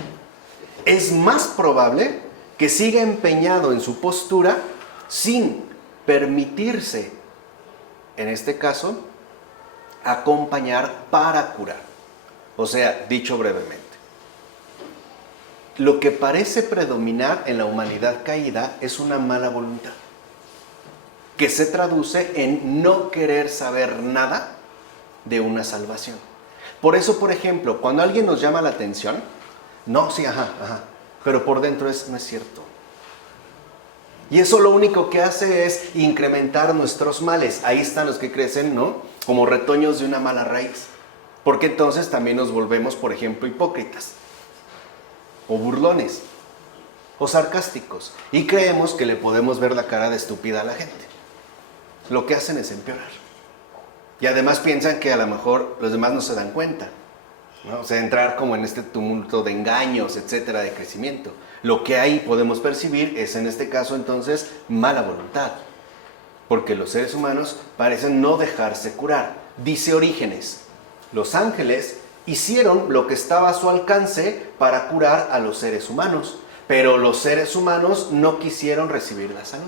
Es más probable que siga empeñado en su postura sin permitirse, en este caso, acompañar para curar. O sea, dicho brevemente, lo que parece predominar en la humanidad caída es una mala voluntad, que se traduce en no querer saber nada de una salvación. Por eso, por ejemplo, cuando alguien nos llama la atención, no, sí, ajá, pero por dentro no es cierto. Y eso lo único que hace es incrementar nuestros males. Ahí están los que crecen, ¿no? Como retoños de una mala raíz. Porque entonces también nos volvemos, por ejemplo, hipócritas, o burlones, o sarcásticos. Y creemos que le podemos ver la cara de estúpida a la gente. Lo que hacen es empeorar. Y además piensan que a lo mejor los demás no se dan cuenta, ¿no? O sea, entrar como en este tumulto de engaños, etcétera, de crecimiento. Lo que ahí podemos percibir es, en este caso, entonces, mala voluntad. Porque los seres humanos parecen no dejarse curar. Dice Orígenes, los ángeles hicieron lo que estaba a su alcance para curar a los seres humanos, pero los seres humanos no quisieron recibir la salud.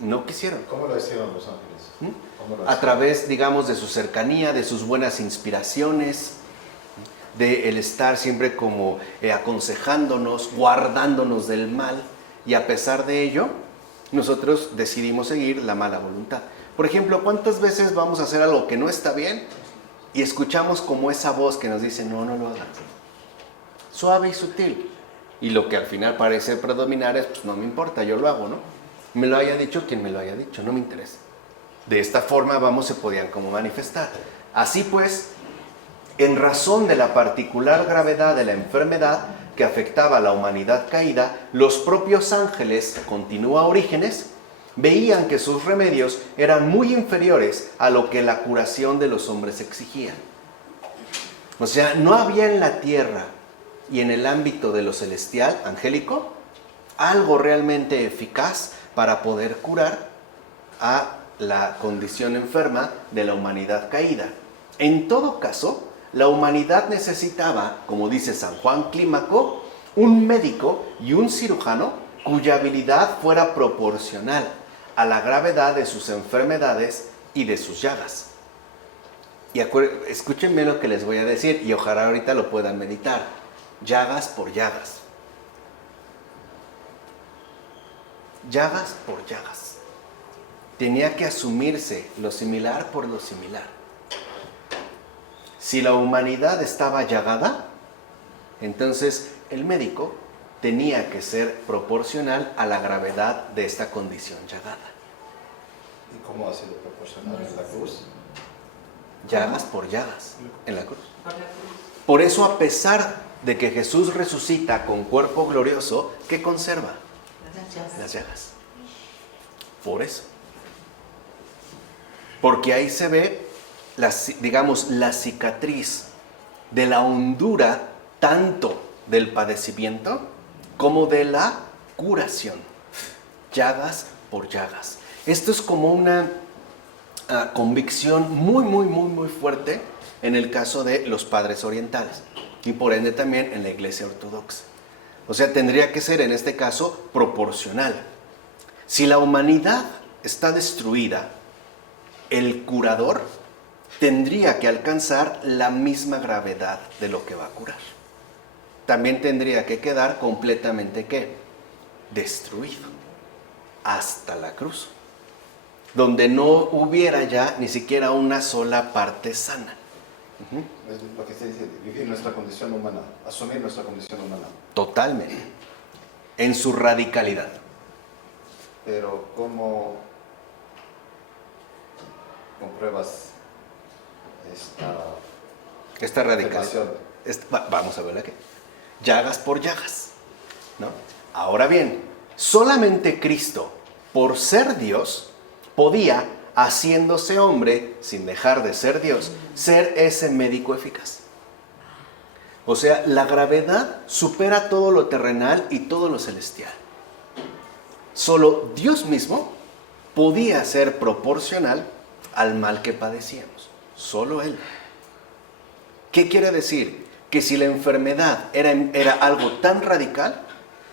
No quisieron. ¿Cómo lo hicieron los ángeles? A través, digamos, de su cercanía, de sus buenas inspiraciones, de el estar siempre como aconsejándonos, guardándonos del mal, y a pesar de ello, nosotros decidimos seguir la mala voluntad. Por ejemplo, ¿cuántas veces vamos a hacer algo que no está bien y escuchamos como esa voz que nos dice, no lo hagas? Suave y sutil. Y lo que al final parece predominar es, pues no me importa, yo lo hago, ¿no? Me lo haya dicho quien me lo haya dicho, no me interesa. De esta forma, se podían como manifestar. Así pues, en razón de la particular gravedad de la enfermedad que afectaba a la humanidad caída, los propios ángeles, continúa Orígenes, veían que sus remedios eran muy inferiores a lo que la curación de los hombres exigía. O sea, no había en la tierra y en el ámbito de lo celestial, angélico, algo realmente eficaz para poder curar a la condición enferma de la humanidad caída. En todo caso, la humanidad necesitaba, como dice San Juan Clímaco, un médico y un cirujano cuya habilidad fuera proporcional a la gravedad de sus enfermedades y de sus llagas. Y escúchenme lo que les voy a decir y ojalá ahorita lo puedan meditar. Llagas por llagas. Llagas por llagas. Tenía que asumirse lo similar por lo similar. Si la humanidad estaba llagada, entonces el médico tenía que ser proporcional a la gravedad de esta condición llagada. ¿Y cómo ha sido proporcional en la cruz? Llagas por llagas en la cruz. Por eso, a pesar de que Jesús resucita con cuerpo glorioso, ¿qué conserva? Las llagas. Por eso. Porque ahí se ve, la cicatriz de la hondura tanto del padecimiento como de la curación. Llagas por llagas. Esto es como una convicción muy fuerte en el caso de los padres orientales y por ende también en la iglesia ortodoxa. O sea, tendría que ser en este caso proporcional. Si la humanidad está destruida, el curador tendría que alcanzar la misma gravedad de lo que va a curar. También tendría que quedar completamente, ¿qué? Destruido. Hasta la cruz. Donde no hubiera ya ni siquiera una sola parte sana. Es lo que se dice, vivir nuestra condición humana, asumir nuestra condición humana. Totalmente. En su radicalidad. Pero ¿cómo compruebas Esta radicalidad. afirmación? Vamos a verla aquí. Llagas por llagas, ¿no? Ahora bien, solamente Cristo, por ser Dios, podía, haciéndose hombre, sin dejar de ser Dios, ser ese médico eficaz. O sea, la gravedad supera todo lo terrenal y todo lo celestial. Solo Dios mismo podía ser proporcional al mal que padecíamos. Solo Él. ¿Qué quiere decir? Que si la enfermedad era algo tan radical,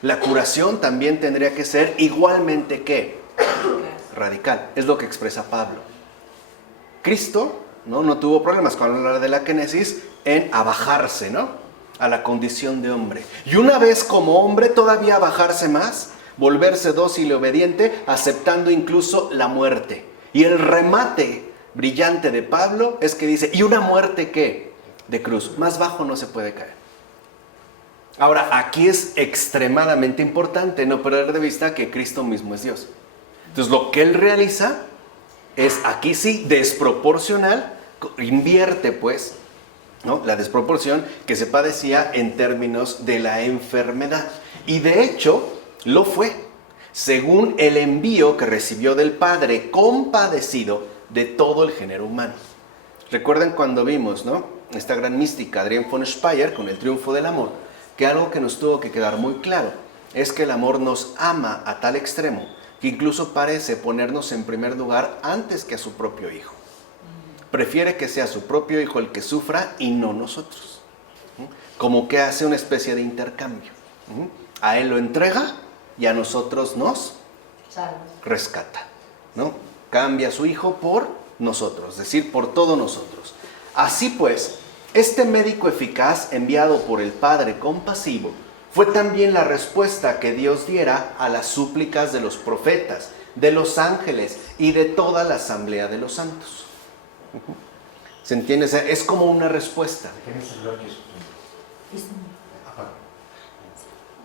la curación también tendría que ser igualmente ¿qué? Radical. Es lo que expresa Pablo. Cristo no tuvo problemas con hablar de la kénesis en abajarse, ¿no? A la condición de hombre. Y una vez como hombre todavía bajarse más, volverse dócil y obediente, aceptando incluso la muerte. Y el remate brillante de Pablo es que dice, ¿y una muerte qué? De cruz. Más bajo no se puede caer. Ahora, aquí es extremadamente importante no perder de vista que Cristo mismo es Dios. Entonces, lo que Él realiza es, aquí sí, desproporcional, invierte pues, ¿no? La desproporción que se padecía en términos de la enfermedad. Y de hecho, lo fue, según el envío que recibió del Padre compadecido de todo el género humano. Recuerden cuando vimos, ¿no? Esta gran mística, Adrienne von Speyer, con el triunfo del amor, que algo que nos tuvo que quedar muy claro es que el amor nos ama a tal extremo que incluso parece ponernos en primer lugar antes que a su propio hijo. Prefiere que sea su propio hijo el que sufra y no nosotros. Como que hace una especie de intercambio. A él lo entrega y a nosotros nos rescata, ¿no? Cambia a su hijo por nosotros, es decir, por todos nosotros. Así pues, este médico eficaz enviado por el Padre compasivo fue también la respuesta que Dios diera a las súplicas de los profetas, de los ángeles y de toda la asamblea de los santos. ¿Se entiende? O sea, es como una respuesta.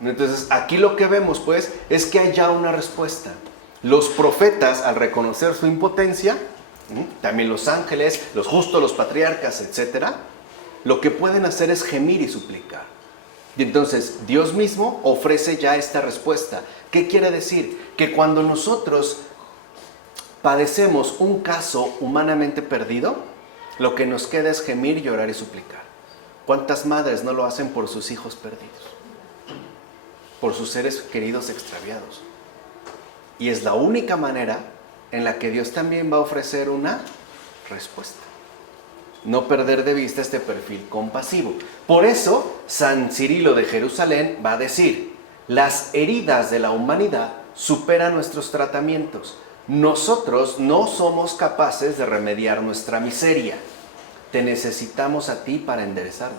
Entonces, aquí lo que vemos, pues, es que hay ya una respuesta. Los profetas, al reconocer su impotencia, también los ángeles, los justos, los patriarcas, etcétera, lo que pueden hacer es gemir y suplicar. Y entonces, Dios mismo ofrece ya esta respuesta. ¿Qué quiere decir? Que cuando nosotros padecemos un caso humanamente perdido, lo que nos queda es gemir, llorar y suplicar. ¿Cuántas madres no lo hacen por sus hijos perdidos? Por sus seres queridos extraviados. Y es la única manera en la que Dios también va a ofrecer una respuesta. No perder de vista este perfil compasivo. Por eso, San Cirilo de Jerusalén va a decir, las heridas de la humanidad superan nuestros tratamientos. Nosotros no somos capaces de remediar nuestra miseria. Te necesitamos a ti para enderezarnos.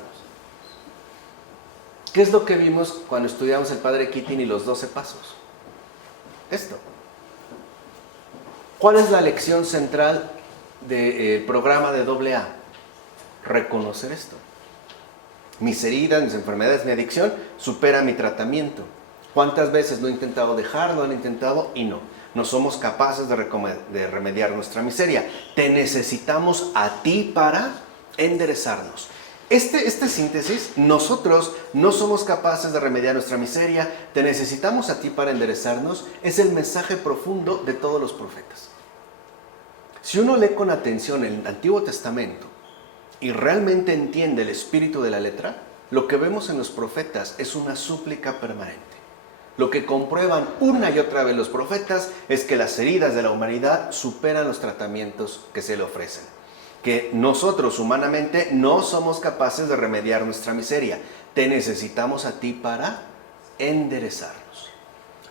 ¿Qué es lo que vimos cuando estudiamos el Padre Keating y los 12 pasos? Esto. ¿Cuál es la lección central del programa de AA? Reconocer esto. Mis heridas, mis enfermedades, mi adicción supera mi tratamiento. ¿Cuántas veces no he intentado dejarlo, han intentado y no? No somos capaces de remediar nuestra miseria. Te necesitamos a ti para enderezarnos. Este síntesis, nosotros no somos capaces de remediar nuestra miseria, te necesitamos a ti para enderezarnos, es el mensaje profundo de todos los profetas. Si uno lee con atención el Antiguo Testamento y realmente entiende el espíritu de la letra, lo que vemos en los profetas es una súplica permanente. Lo que comprueban una y otra vez los profetas es que las heridas de la humanidad superan los tratamientos que se le ofrecen. Que nosotros humanamente no somos capaces de remediar nuestra miseria. Te necesitamos a ti para enderezarnos.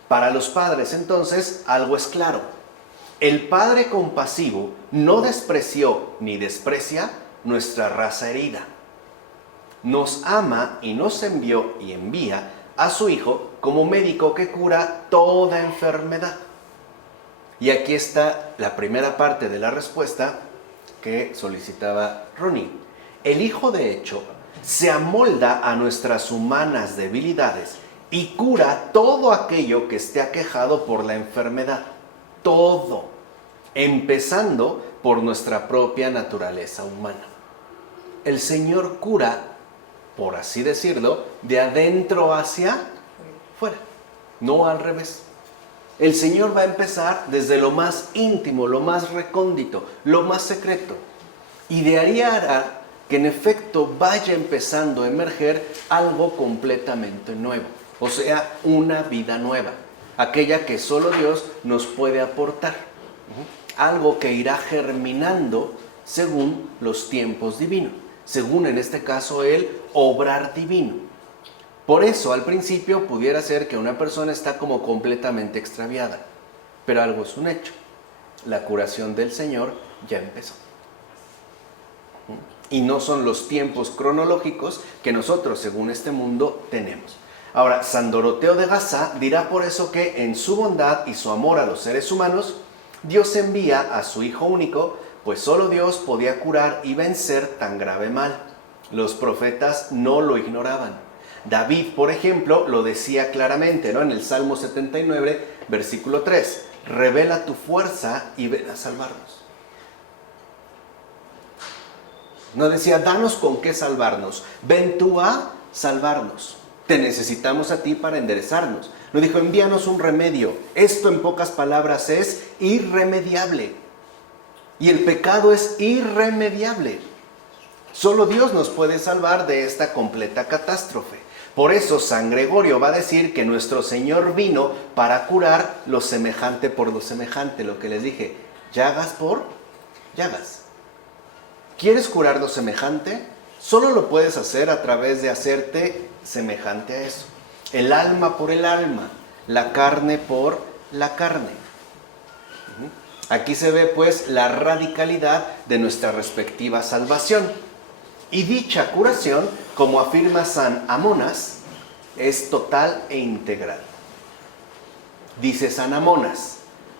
Para los padres, entonces, algo es claro. El Padre compasivo no despreció ni desprecia nuestra raza herida. Nos ama y nos envió y envía a su Hijo como médico que cura toda enfermedad. Y aquí está la primera parte de la respuesta que solicitaba Ronnie. El Hijo, de hecho, se amolda a nuestras humanas debilidades y cura todo aquello que esté aquejado por la enfermedad. Todo, empezando por nuestra propia naturaleza humana. El Señor cura, por así decirlo, de adentro hacia fuera, no al revés. El Señor va a empezar desde lo más íntimo, lo más recóndito, lo más secreto. Y de ahí hará que en efecto vaya empezando a emerger algo completamente nuevo. O sea, una vida nueva. Aquella que solo Dios nos puede aportar. Algo que irá germinando según los tiempos divinos. Según en este caso el obrar divino. Por eso al principio pudiera ser que una persona está como completamente extraviada. Pero algo es un hecho. La curación del Señor ya empezó. Y no son los tiempos cronológicos que nosotros, según este mundo, tenemos. Ahora, San Doroteo de Gazá dirá por eso que en su bondad y su amor a los seres humanos, Dios envía a su Hijo único, pues solo Dios podía curar y vencer tan grave mal. Los profetas no lo ignoraban. David, por ejemplo, lo decía claramente, ¿no? En el Salmo 79, versículo 3. Revela tu fuerza y ven a salvarnos. No decía, danos con qué salvarnos. Ven tú a salvarnos. Te necesitamos a ti para enderezarnos. No dijo, envíanos un remedio. Esto en pocas palabras es irremediable. Y el pecado es irremediable. Solo Dios nos puede salvar de esta completa catástrofe. Por eso San Gregorio va a decir que nuestro Señor vino para curar lo semejante por lo semejante. Lo que les dije, llagas por llagas. ¿Quieres curar lo semejante? Solo lo puedes hacer a través de hacerte semejante a eso. El alma por el alma, la carne por la carne. Aquí se ve pues la radicalidad de nuestra respectiva salvación. Y dicha curación, como afirma San Amonas, es total e integral. Dice San Amonas,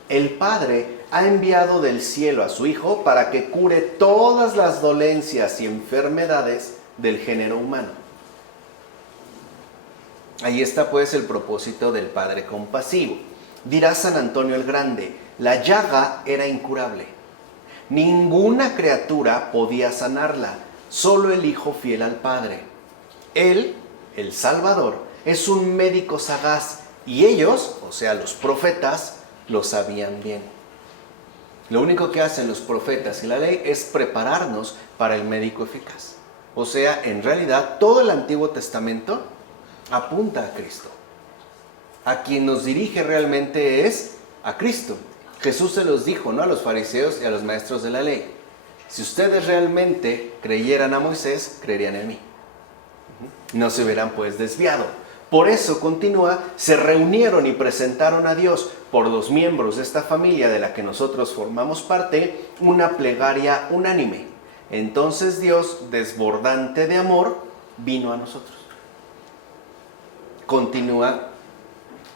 el Padre ha enviado del cielo a su Hijo para que cure todas las dolencias y enfermedades del género humano. Ahí está pues el propósito del Padre compasivo. Dirá San Antonio el Grande, la llaga era incurable. Ninguna criatura podía sanarla, solo el Hijo fiel al Padre. Él, el Salvador, es un médico sagaz y ellos, o sea los profetas, lo sabían bien. Lo único que hacen los profetas y la ley es prepararnos para el médico eficaz. O sea, en realidad todo el Antiguo Testamento apunta a Cristo. A quien nos dirige realmente es a Cristo. Jesús se los dijo, ¿no?, a los fariseos y a los maestros de la ley. Si ustedes realmente creyeran a Moisés, creerían en mí. No se hubieran pues desviado. Por eso, continúa, se reunieron y presentaron a Dios por los miembros de esta familia de la que nosotros formamos parte, una plegaria unánime. Entonces Dios, desbordante de amor, vino a nosotros. Continúa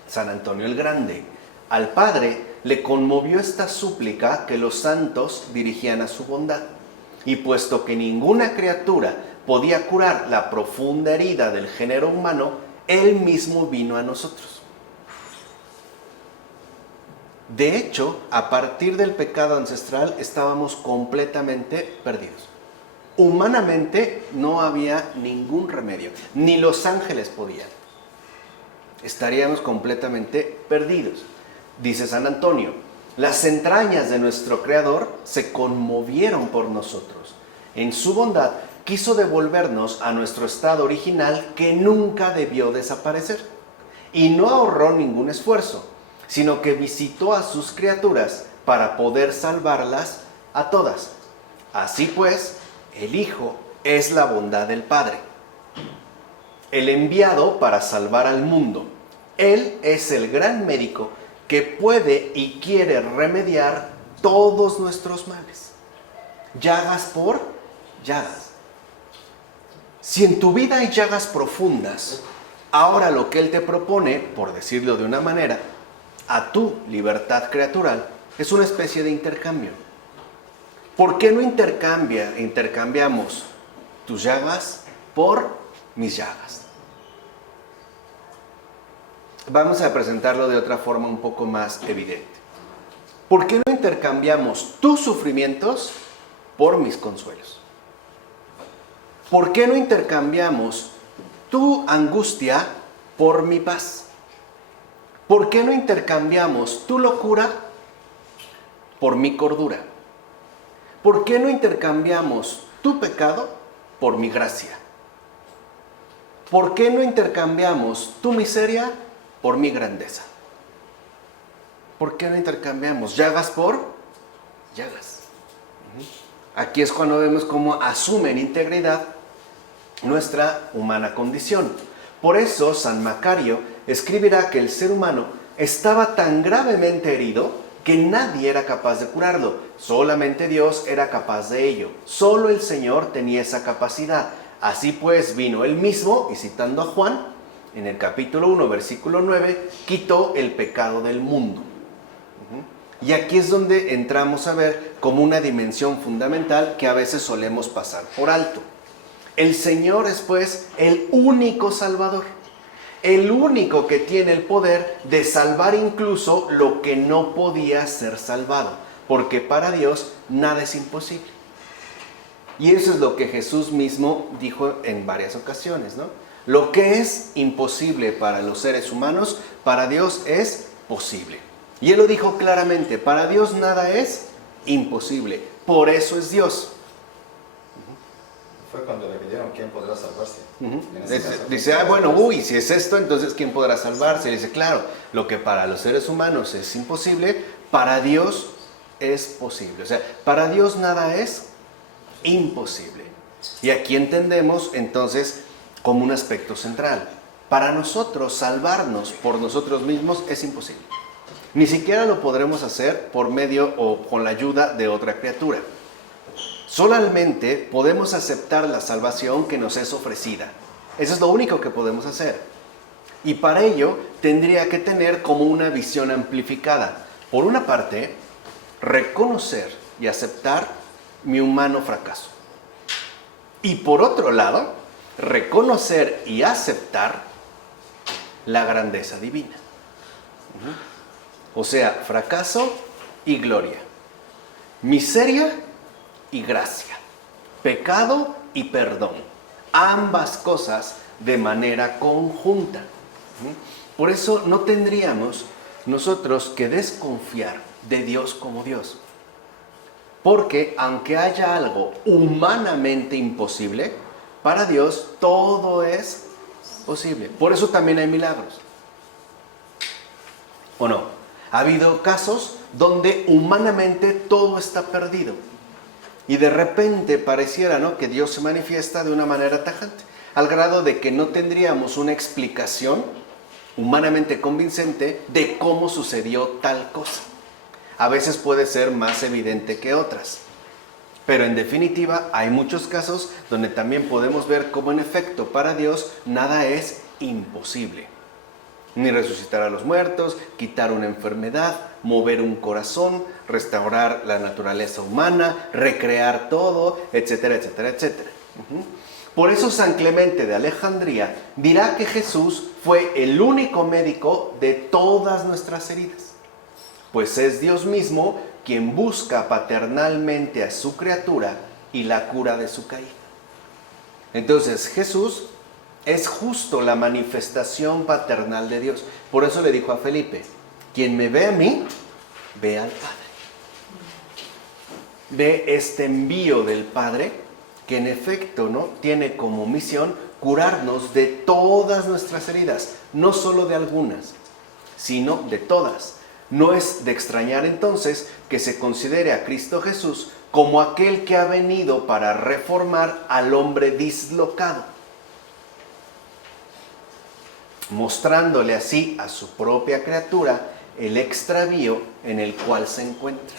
San Antonio el Grande. Al Padre le conmovió esta súplica que los santos dirigían a su bondad. Y puesto que ninguna criatura podía curar la profunda herida del género humano, Él mismo vino a nosotros. De hecho, a partir del pecado ancestral estábamos completamente perdidos. Humanamente no había ningún remedio, ni los ángeles podían. Estaríamos completamente perdidos. Dice San Antonio, las entrañas de nuestro Creador se conmovieron por nosotros. En su bondad quiso devolvernos a nuestro estado original que nunca debió desaparecer. Y no ahorró ningún esfuerzo, sino que visitó a sus criaturas para poder salvarlas a todas. Así pues, el Hijo es la bondad del Padre. El enviado para salvar al mundo Él es el gran médico que puede y quiere remediar todos nuestros males. Llagas por llagas. Si en tu vida hay llagas profundas, ahora lo que Él te propone, por decirlo de una manera, a tu libertad creatural, es una especie de intercambio. ¿Por qué no intercambiamos tus llagas por mis llagas? Vamos a presentarlo de otra forma un poco más evidente. ¿Por qué no intercambiamos tus sufrimientos por mis consuelos? ¿Por qué no intercambiamos tu angustia por mi paz? ¿Por qué no intercambiamos tu locura por mi cordura? ¿Por qué no intercambiamos tu pecado por mi gracia? ¿Por qué no intercambiamos tu miseria por mi grandeza? ¿Por qué no intercambiamos llagas por llagas? Aquí es cuando vemos cómo asume en integridad nuestra humana condición. Por eso San Macario escribirá que el ser humano estaba tan gravemente herido que nadie era capaz de curarlo. Solamente Dios era capaz de ello. Solo el Señor tenía esa capacidad. Así pues vino Él mismo, y citando a Juan, en el capítulo 1, versículo 9, quitó el pecado del mundo. Y aquí es donde entramos a ver como una dimensión fundamental que a veces solemos pasar por alto. El Señor es pues el único Salvador, el único que tiene el poder de salvar incluso lo que no podía ser salvado, porque para Dios nada es imposible. Y eso es lo que Jesús mismo dijo en varias ocasiones, ¿no? Lo que es imposible para los seres humanos, para Dios es posible. Y Él lo dijo claramente, para Dios nada es imposible, por eso es Dios. Fue cuando le pidieron quién podrá salvarse. Dice, si es esto, entonces ¿quién podrá salvarse? Y dice, claro, lo que para los seres humanos es imposible, para Dios es posible. O sea, para Dios nada es imposible. Y aquí entendemos entonces como un aspecto central. Para nosotros salvarnos por nosotros mismos es imposible. Ni siquiera lo podremos hacer por medio o con la ayuda de otra criatura. Solamente podemos aceptar la salvación que nos es ofrecida. Eso es lo único que podemos hacer. Y para ello tendría que tener como una visión amplificada. Por una parte, reconocer y aceptar mi humano fracaso. Y por otro lado, reconocer y aceptar la grandeza divina. O sea, fracaso y gloria. Miseria y gracia, pecado y perdón, ambas cosas de manera conjunta. Por eso no tendríamos nosotros que desconfiar de Dios como Dios, porque aunque haya algo humanamente imposible, para Dios todo es posible. Por eso también hay milagros. ¿O no? Ha habido casos donde humanamente todo está perdido. Y de repente pareciera, ¿no?, que Dios se manifiesta de una manera tajante, al grado de que no tendríamos una explicación humanamente convincente de cómo sucedió tal cosa. A veces puede ser más evidente que otras. Pero en definitiva hay muchos casos donde también podemos ver cómo en efecto para Dios nada es imposible. Ni resucitar a los muertos, quitar una enfermedad, mover un corazón, restaurar la naturaleza humana, recrear todo, etcétera, etcétera, etcétera. Por eso San Clemente de Alejandría dirá que Jesús fue el único médico de todas nuestras heridas, pues es Dios mismo quien busca paternalmente a su criatura y la cura de su caída. Entonces Jesús es justo la manifestación paternal de Dios. Por eso le dijo a Felipe, quien me ve a mí, ve al Padre. Ve este envío del Padre que en efecto, ¿no?, tiene como misión curarnos de todas nuestras heridas, no solo de algunas, sino de todas. No es de extrañar entonces que se considere a Cristo Jesús como aquel que ha venido para reformar al hombre dislocado. mostrándole así a su propia criatura el extravío en el cual se encuentra.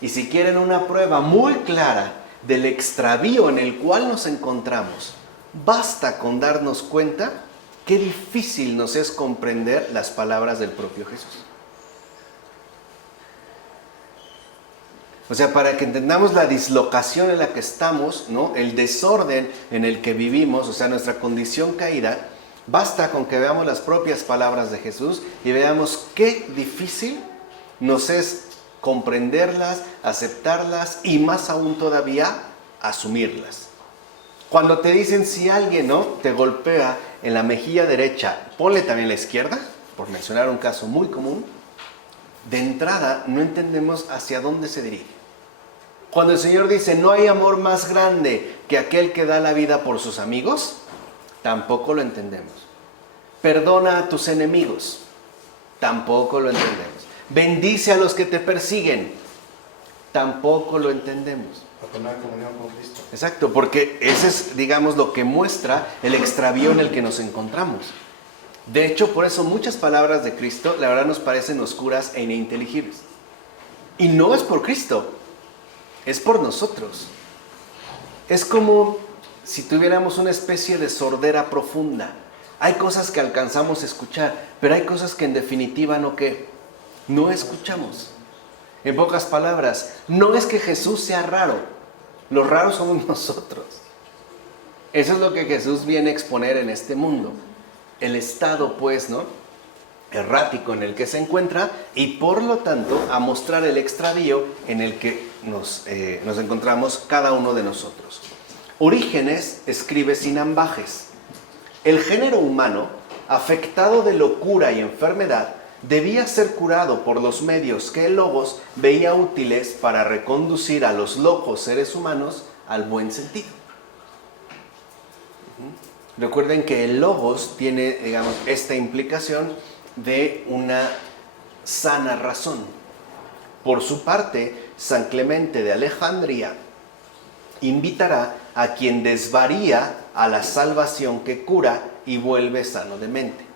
Y si quieren una prueba muy clara del extravío en el cual nos encontramos, basta con darnos cuenta qué difícil nos es comprender las palabras del propio Jesús. O sea, para que entendamos la dislocación en la que estamos, ¿no? El desorden en el que vivimos, o sea, nuestra condición caída, basta con que veamos las propias palabras de Jesús y veamos qué difícil nos es comprenderlas, aceptarlas y más aún todavía asumirlas. Cuando te dicen si alguien, ¿no?, te golpea en la mejilla derecha, ponle también la izquierda, por mencionar un caso muy común, de entrada no entendemos hacia dónde se dirige. Cuando el Señor dice no hay amor más grande que aquel que da la vida por sus amigos, tampoco lo entendemos. Perdona a tus enemigos, tampoco lo entendemos. Bendice a los que te persiguen, tampoco lo entendemos. Para tener comunión con Cristo. Exacto, porque ese es, digamos, lo que muestra el extravío en el que nos encontramos. De hecho, por eso muchas palabras de Cristo, la verdad, nos parecen oscuras e ininteligibles. Y no es por Cristo, es por nosotros. Es como si tuviéramos una especie de sordera profunda. Hay cosas que alcanzamos a escuchar, pero hay cosas que en definitiva no escuchamos. En pocas palabras, no es que Jesús sea raro, los raros somos nosotros. Eso es lo que Jesús viene a exponer en este mundo. El estado, pues, ¿no?, errático en el que se encuentra y por lo tanto a mostrar el extravío en el que nos encontramos cada uno de nosotros. Orígenes escribe sin ambajes: el género humano, afectado de locura y enfermedad, debía ser curado por los medios que el Logos veía útiles para reconducir a los locos seres humanos al buen sentido. Recuerden que el Logos tiene, digamos, esta implicación de una sana razón. Por su parte, San Clemente de Alejandría invitará a quien desvaría a la salvación que cura y vuelve sano de mente.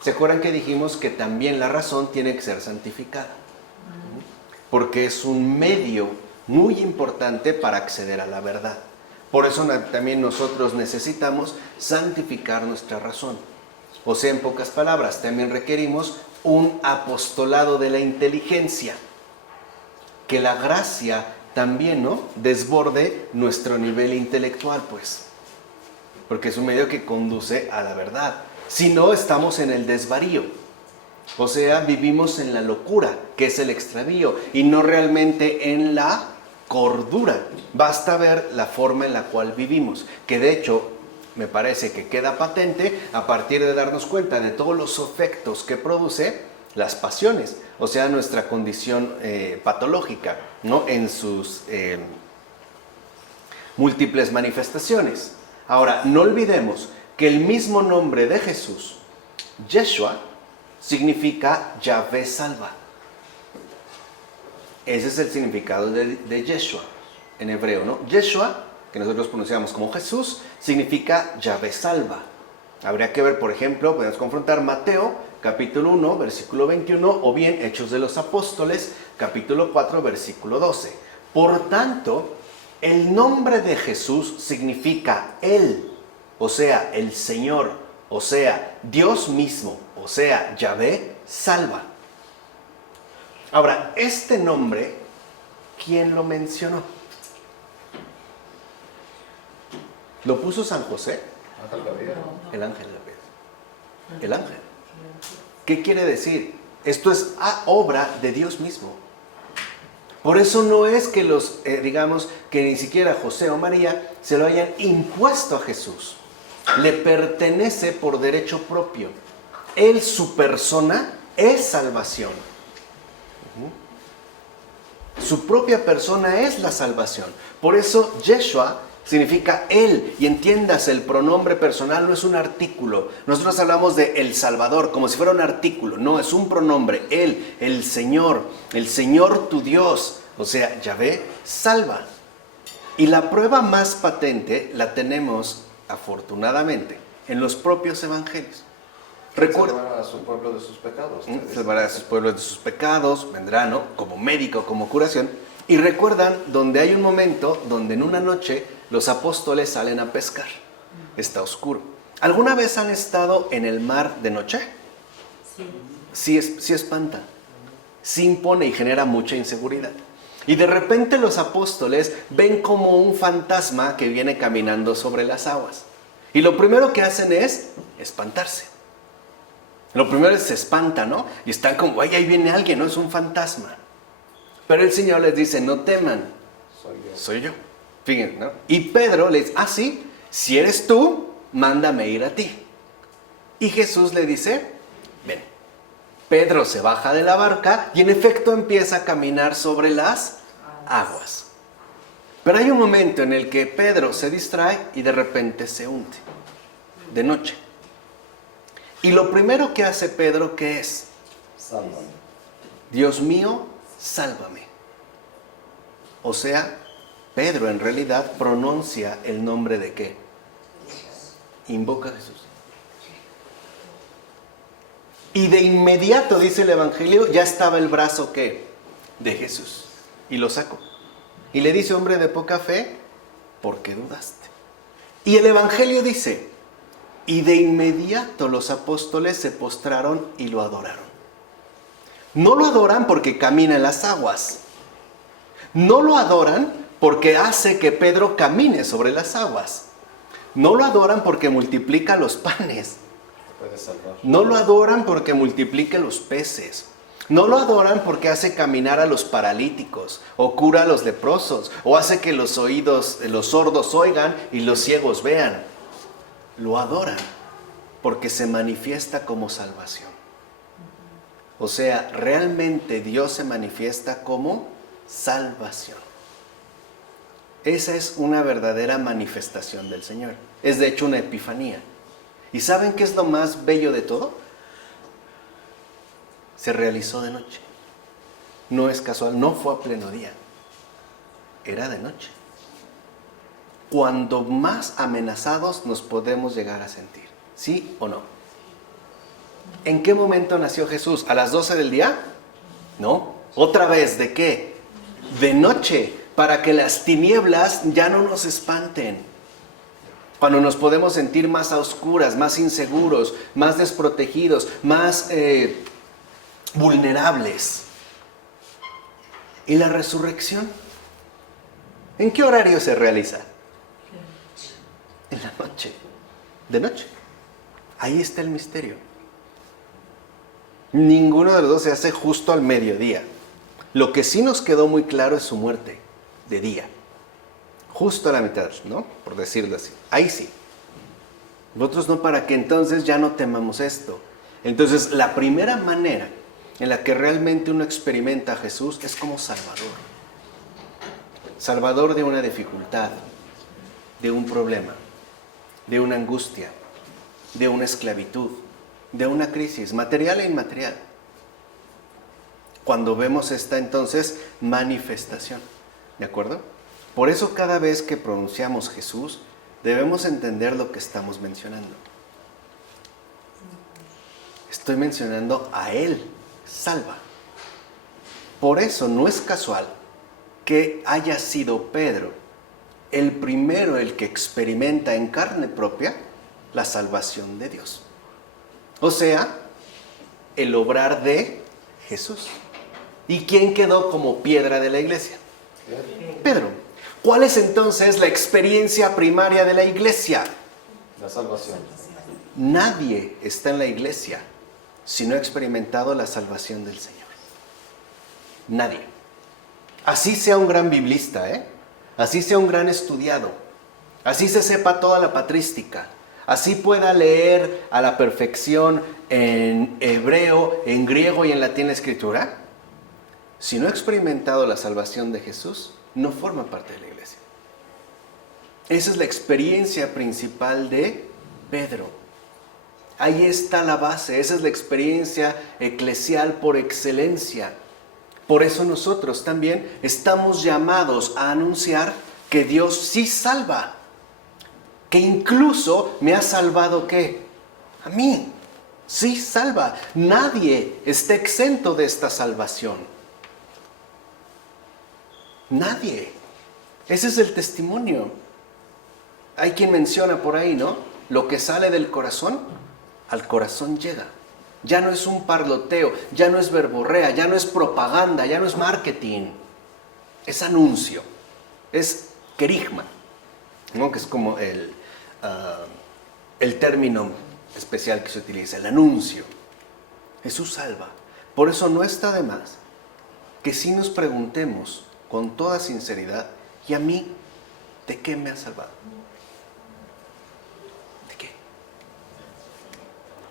¿Se acuerdan que dijimos que también la razón tiene que ser santificada? Porque es un medio muy importante para acceder a la verdad. Por eso también nosotros necesitamos santificar nuestra razón. O sea, en pocas palabras, también requerimos un apostolado de la inteligencia. Que la gracia también, ¿no?, desborde nuestro nivel intelectual, pues. Porque es un medio que conduce a la verdad. Si no, estamos en el desvarío. O sea, vivimos en la locura, que es el extravío, y no realmente en la cordura. Basta ver la forma en la cual vivimos, que de hecho me parece que queda patente a partir de darnos cuenta de todos los efectos que produce las pasiones, o sea, nuestra condición patológica, ¿no?, en sus múltiples manifestaciones. Ahora, no olvidemos que el mismo nombre de Jesús, Yeshua, significa Yahvé salva. Ese es el significado de Yeshua en hebreo, ¿no? Yeshua, que nosotros pronunciamos como Jesús, significa Yahvé salva. Habría que ver, por ejemplo, podemos confrontar Mateo, capítulo 1, versículo 21, o bien Hechos de los Apóstoles, capítulo 4, versículo 12. Por tanto, el nombre de Jesús significa Él, o sea, el Señor, o sea, Dios mismo, o sea, Yahvé salva. Ahora, este nombre, ¿quién lo mencionó? ¿Lo puso San José? El ángel Gabriel. El ángel. ¿Qué quiere decir? Esto es obra de Dios mismo. Por eso no es que digamos, que ni siquiera José o María se lo hayan impuesto a Jesús. Le pertenece por derecho propio. Él, su persona, es salvación. Su propia persona es la salvación. Por eso Yeshua significa Él, y entiendas, el pronombre personal no es un artículo. Nosotros hablamos de el Salvador como si fuera un artículo. No, es un pronombre. Él, el Señor tu Dios, o sea, Yahvé salva. Y la prueba más patente la tenemos, afortunadamente, en los propios evangelios. Salvará a su pueblo de sus pecados. Salvará a sus pueblos de sus pecados, vendrá, ¿no?, como médico, como curación. Y recuerdan donde hay un momento donde en una noche los apóstoles salen a pescar. Está oscuro. ¿Alguna vez han estado en el mar de noche? Sí. Sí espanta. Sí impone y genera mucha inseguridad. Y de repente los apóstoles ven como un fantasma que viene caminando sobre las aguas. Y lo primero que hacen es espantarse. Lo primero es se espantan, ¿no? Y están como, ay, ahí viene alguien, ¿no? Es un fantasma. Pero el Señor les dice, no teman, soy yo. Fíjense, ¿no? Y Pedro les dice, sí, si eres tú, mándame ir a ti. Y Jesús le dice, ven. Pedro se baja de la barca y en efecto empieza a caminar sobre las aguas. Pero hay un momento en el que Pedro se distrae y de repente se hunde, de noche. Y lo primero que hace Pedro, ¿qué es? Sálvame. Dios mío, sálvame. O sea, Pedro en realidad pronuncia el nombre de ¿qué? Invoca a Jesús. Y de inmediato, dice el Evangelio, ya estaba el brazo ¿qué? De Jesús. Y lo sacó. Y le dice, hombre de poca fe, ¿por qué dudaste? Y el Evangelio dice, y de inmediato los apóstoles se postraron y lo adoraron. No lo adoran porque camina en las aguas. No lo adoran porque hace que Pedro camine sobre las aguas. No lo adoran porque multiplica los panes. No lo adoran porque multiplica los peces. No lo adoran porque hace caminar a los paralíticos, o cura a los leprosos, o hace que los sordos oigan y los ciegos vean. Lo adoran porque se manifiesta como salvación. O sea, realmente Dios se manifiesta como salvación. Esa es una verdadera manifestación del Señor. Es de hecho una epifanía. ¿Y saben qué es lo más bello de todo? Se realizó de noche. No es casual, no fue a pleno día. Era de noche. Cuando más amenazados nos podemos llegar a sentir. ¿Sí o no? ¿En qué momento nació Jesús? ¿A las 12 del día? No. ¿Otra vez de qué? De noche, para que las tinieblas ya no nos espanten. Cuando nos podemos sentir más a oscuras, más inseguros, más desprotegidos, más vulnerables. ¿Y la resurrección? ¿En qué horario se realiza? En la noche. De noche. Ahí está el misterio. Ninguno de los dos se hace justo al mediodía. Lo que sí nos quedó muy claro es su muerte de día. Justo a la mitad, ¿no? Por decirlo así. Ahí sí. Nosotros no, para que entonces ya no temamos esto. Entonces, la primera manera en la que realmente uno experimenta a Jesús es como Salvador. Salvador de una dificultad, de un problema, de una angustia, de una esclavitud, de una crisis, material e inmaterial. Cuando vemos esta entonces manifestación, ¿de acuerdo? Por eso cada vez que pronunciamos Jesús, debemos entender lo que estamos mencionando. Estoy mencionando a Él, salva. Por eso no es casual que haya sido Pedro el primero, el que experimenta en carne propia la salvación de Dios. O sea, el obrar de Jesús. ¿Y quién quedó como piedra de la iglesia? Pedro. ¿Cuál es entonces la experiencia primaria de la iglesia? La salvación. Nadie está en la iglesia si no ha experimentado la salvación del Señor. Nadie. Así sea un gran biblista, así sea un gran estudiado, así se sepa toda la patrística, así pueda leer a la perfección en hebreo, en griego y en latín la escritura, si no ha experimentado la salvación de Jesús, no forma parte de la iglesia. Esa es la experiencia principal de Pedro. Ahí está la base, esa es la experiencia eclesial por excelencia. Por eso nosotros también estamos llamados a anunciar que Dios sí salva, que incluso me ha salvado, ¿qué? A mí. Sí, salva. Nadie está exento de esta salvación. Nadie. Ese es el testimonio. Hay quien menciona por ahí, ¿no? Lo que sale del corazón, al corazón llega. Ya no es un parloteo, ya no es verborrea, ya no es propaganda, ya no es marketing. Es anuncio, es querigma, ¿no? Que es como el término especial que se utiliza, el anuncio. Jesús salva. Por eso no está de más que si nos preguntemos con toda sinceridad, ¿y a mí de qué me ha salvado? ¿De qué?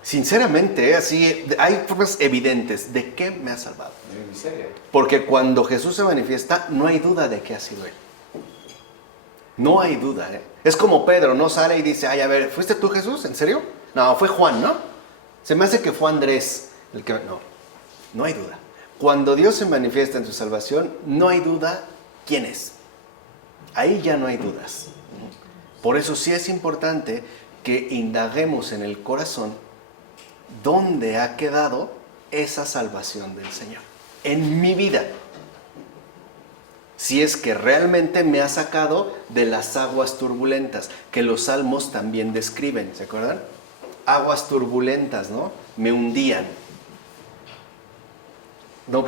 Sinceramente, así hay pruebas evidentes. ¿De qué me ha salvado? De mi miseria. Porque cuando Jesús se manifiesta, no hay duda de que ha sido Él. No hay duda, ¿eh? Es como Pedro, no sale y dice, ay, a ver, ¿fuiste tú, Jesús? ¿En serio? No, fue Juan, ¿no? Se me hace que fue Andrés el que... No hay duda. Cuando Dios se manifiesta en tu salvación, no hay duda quién es. Ahí ya no hay dudas. Por eso sí es importante que indaguemos en el corazón dónde ha quedado esa salvación del Señor. En mi vida. Si es que realmente me ha sacado de las aguas turbulentas, que los salmos también describen, ¿se acuerdan? Aguas turbulentas, ¿no? Me hundían. No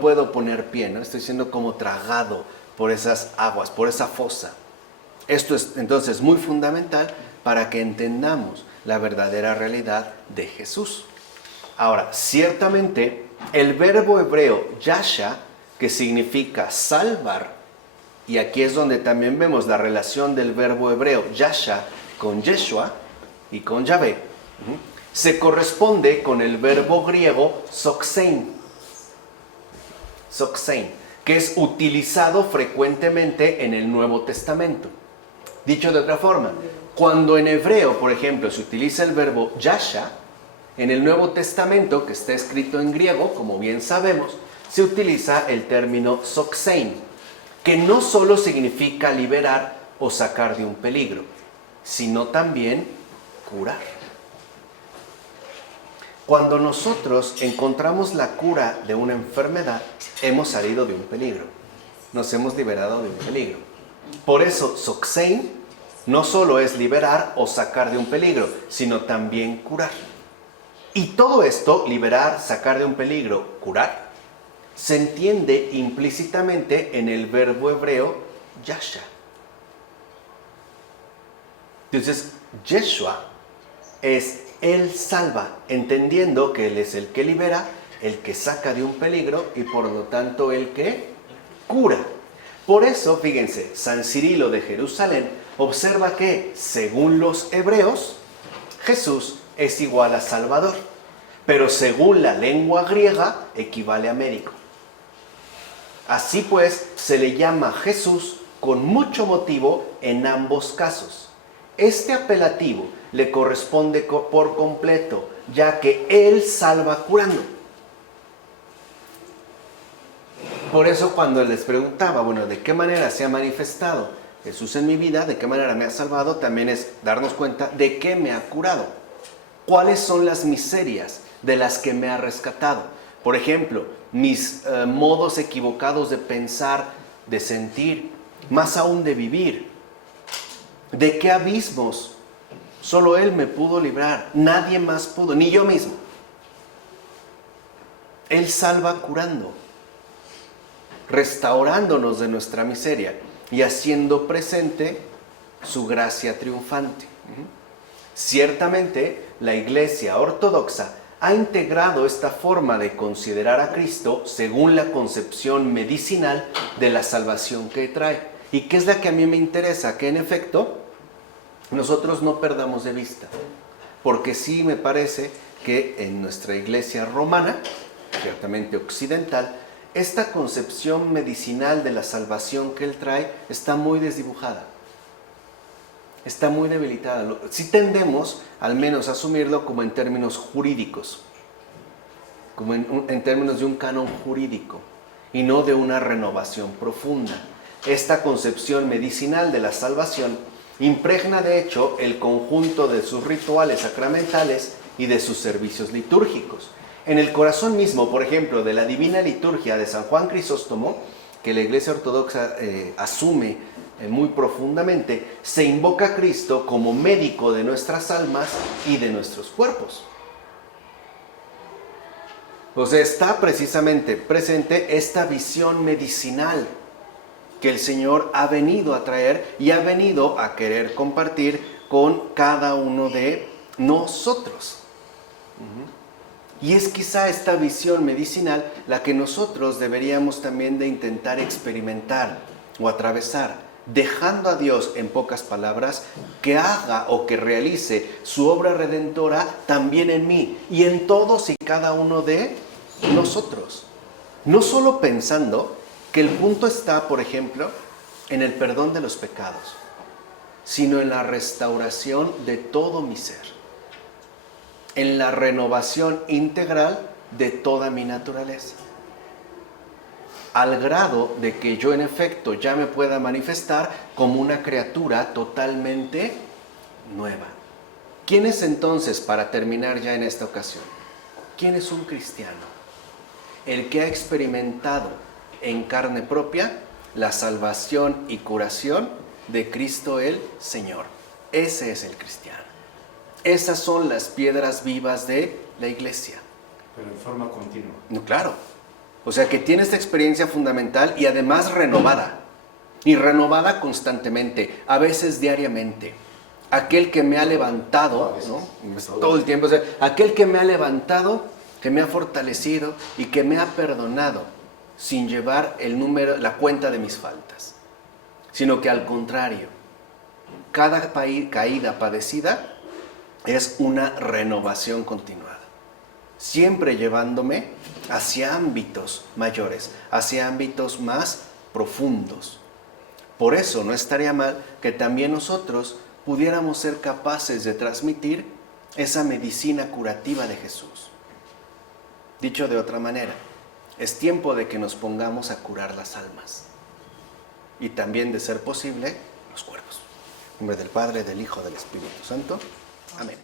puedo poner pie, ¿no? Estoy siendo como tragado por esas aguas, por esa fosa. Esto es entonces muy fundamental para que entendamos la verdadera realidad de Jesús. Ahora, ciertamente, el verbo hebreo yasha, que significa salvar, y aquí es donde también vemos la relación del verbo hebreo yasha con Yeshua y con Yahvé, se corresponde con el verbo griego soxein, que es utilizado frecuentemente en el Nuevo Testamento. Dicho de otra forma, cuando en hebreo, por ejemplo, se utiliza el verbo yasha, en el Nuevo Testamento, que está escrito en griego, como bien sabemos, se utiliza el término soxein, que no solo significa liberar o sacar de un peligro, sino también curar. Cuando nosotros encontramos la cura de una enfermedad, hemos salido de un peligro, nos hemos liberado de un peligro. Por eso, soxein no solo es liberar o sacar de un peligro, sino también curar. Y todo esto, liberar, sacar de un peligro, curar, se entiende implícitamente en el verbo hebreo yasha. Entonces, Yeshua es Él salva, entendiendo que Él es el que libera, el que saca de un peligro y por lo tanto el que cura. Por eso, fíjense, San Cirilo de Jerusalén observa que, según los hebreos, Jesús es igual a Salvador, pero según la lengua griega equivale a médico. Así pues, se le llama Jesús con mucho motivo en ambos casos. Este apelativo le corresponde por completo, ya que Él salva curando. Por eso cuando les preguntaba, bueno, ¿de qué manera se ha manifestado Jesús en mi vida? ¿De qué manera me ha salvado? También es darnos cuenta de qué me ha curado. ¿Cuáles son las miserias de las que me ha rescatado? Por ejemplo, mis modos equivocados de pensar, de sentir, más aún de vivir. ¿De qué abismos? Solo Él me pudo librar, nadie más pudo, ni yo mismo. Él salva curando, restaurándonos de nuestra miseria y haciendo presente su gracia triunfante. Ciertamente, la Iglesia ortodoxa ha integrado esta forma de considerar a Cristo según la concepción medicinal de la salvación que trae. ¿Y qué es la que a mí me interesa? Que en efecto, nosotros no perdamos de vista. Porque sí me parece que en nuestra Iglesia romana, ciertamente occidental, esta concepción medicinal de la salvación que Él trae está muy desdibujada. Está muy debilitada. Sí tendemos, al menos, a asumirlo como en términos jurídicos, como en términos de un canon jurídico, y no de una renovación profunda. Esta concepción medicinal de la salvación Impregna de hecho el conjunto de sus rituales sacramentales y de sus servicios litúrgicos. En el corazón mismo, por ejemplo, de la Divina Liturgia de San Juan Crisóstomo, que la Iglesia Ortodoxa asume muy profundamente, se invoca a Cristo como médico de nuestras almas y de nuestros cuerpos. O sea, está precisamente presente esta visión medicinal que el Señor ha venido a traer y ha venido a querer compartir con cada uno de nosotros. Y es quizá esta visión medicinal la que nosotros deberíamos también de intentar experimentar o atravesar, dejando a Dios, en pocas palabras, que haga o que realice su obra redentora también en mí y en todos y cada uno de nosotros. No solo pensando que el punto está, por ejemplo, en el perdón de los pecados, sino en la restauración de todo mi ser, en la renovación integral de toda mi naturaleza, al grado de que yo en efecto ya me pueda manifestar como una criatura totalmente nueva. ¿Quién es entonces, para terminar ya en esta ocasión, quién es un cristiano? El que ha experimentado en carne propia la salvación y curación de Cristo el Señor. Ese es el cristiano. Esas son las piedras vivas de la Iglesia. Pero en forma continua. No, claro. O sea, que tiene esta experiencia fundamental y además renovada. Y renovada constantemente, a veces diariamente. Aquel que me ha levantado, ¿no? Todo el tiempo. O sea, aquel que me ha levantado, que me ha fortalecido y que me ha perdonado sin llevar la cuenta de mis faltas. Sino que al contrario, cada caída padecida es una renovación continuada, siempre llevándome hacia ámbitos mayores, hacia ámbitos más profundos. Por eso no estaría mal que también nosotros pudiéramos ser capaces de transmitir esa medicina curativa de Jesús. Dicho de otra manera, es tiempo de que nos pongamos a curar las almas y también, de ser posible, los cuerpos. En nombre del Padre, del Hijo, del Espíritu Santo. Amén.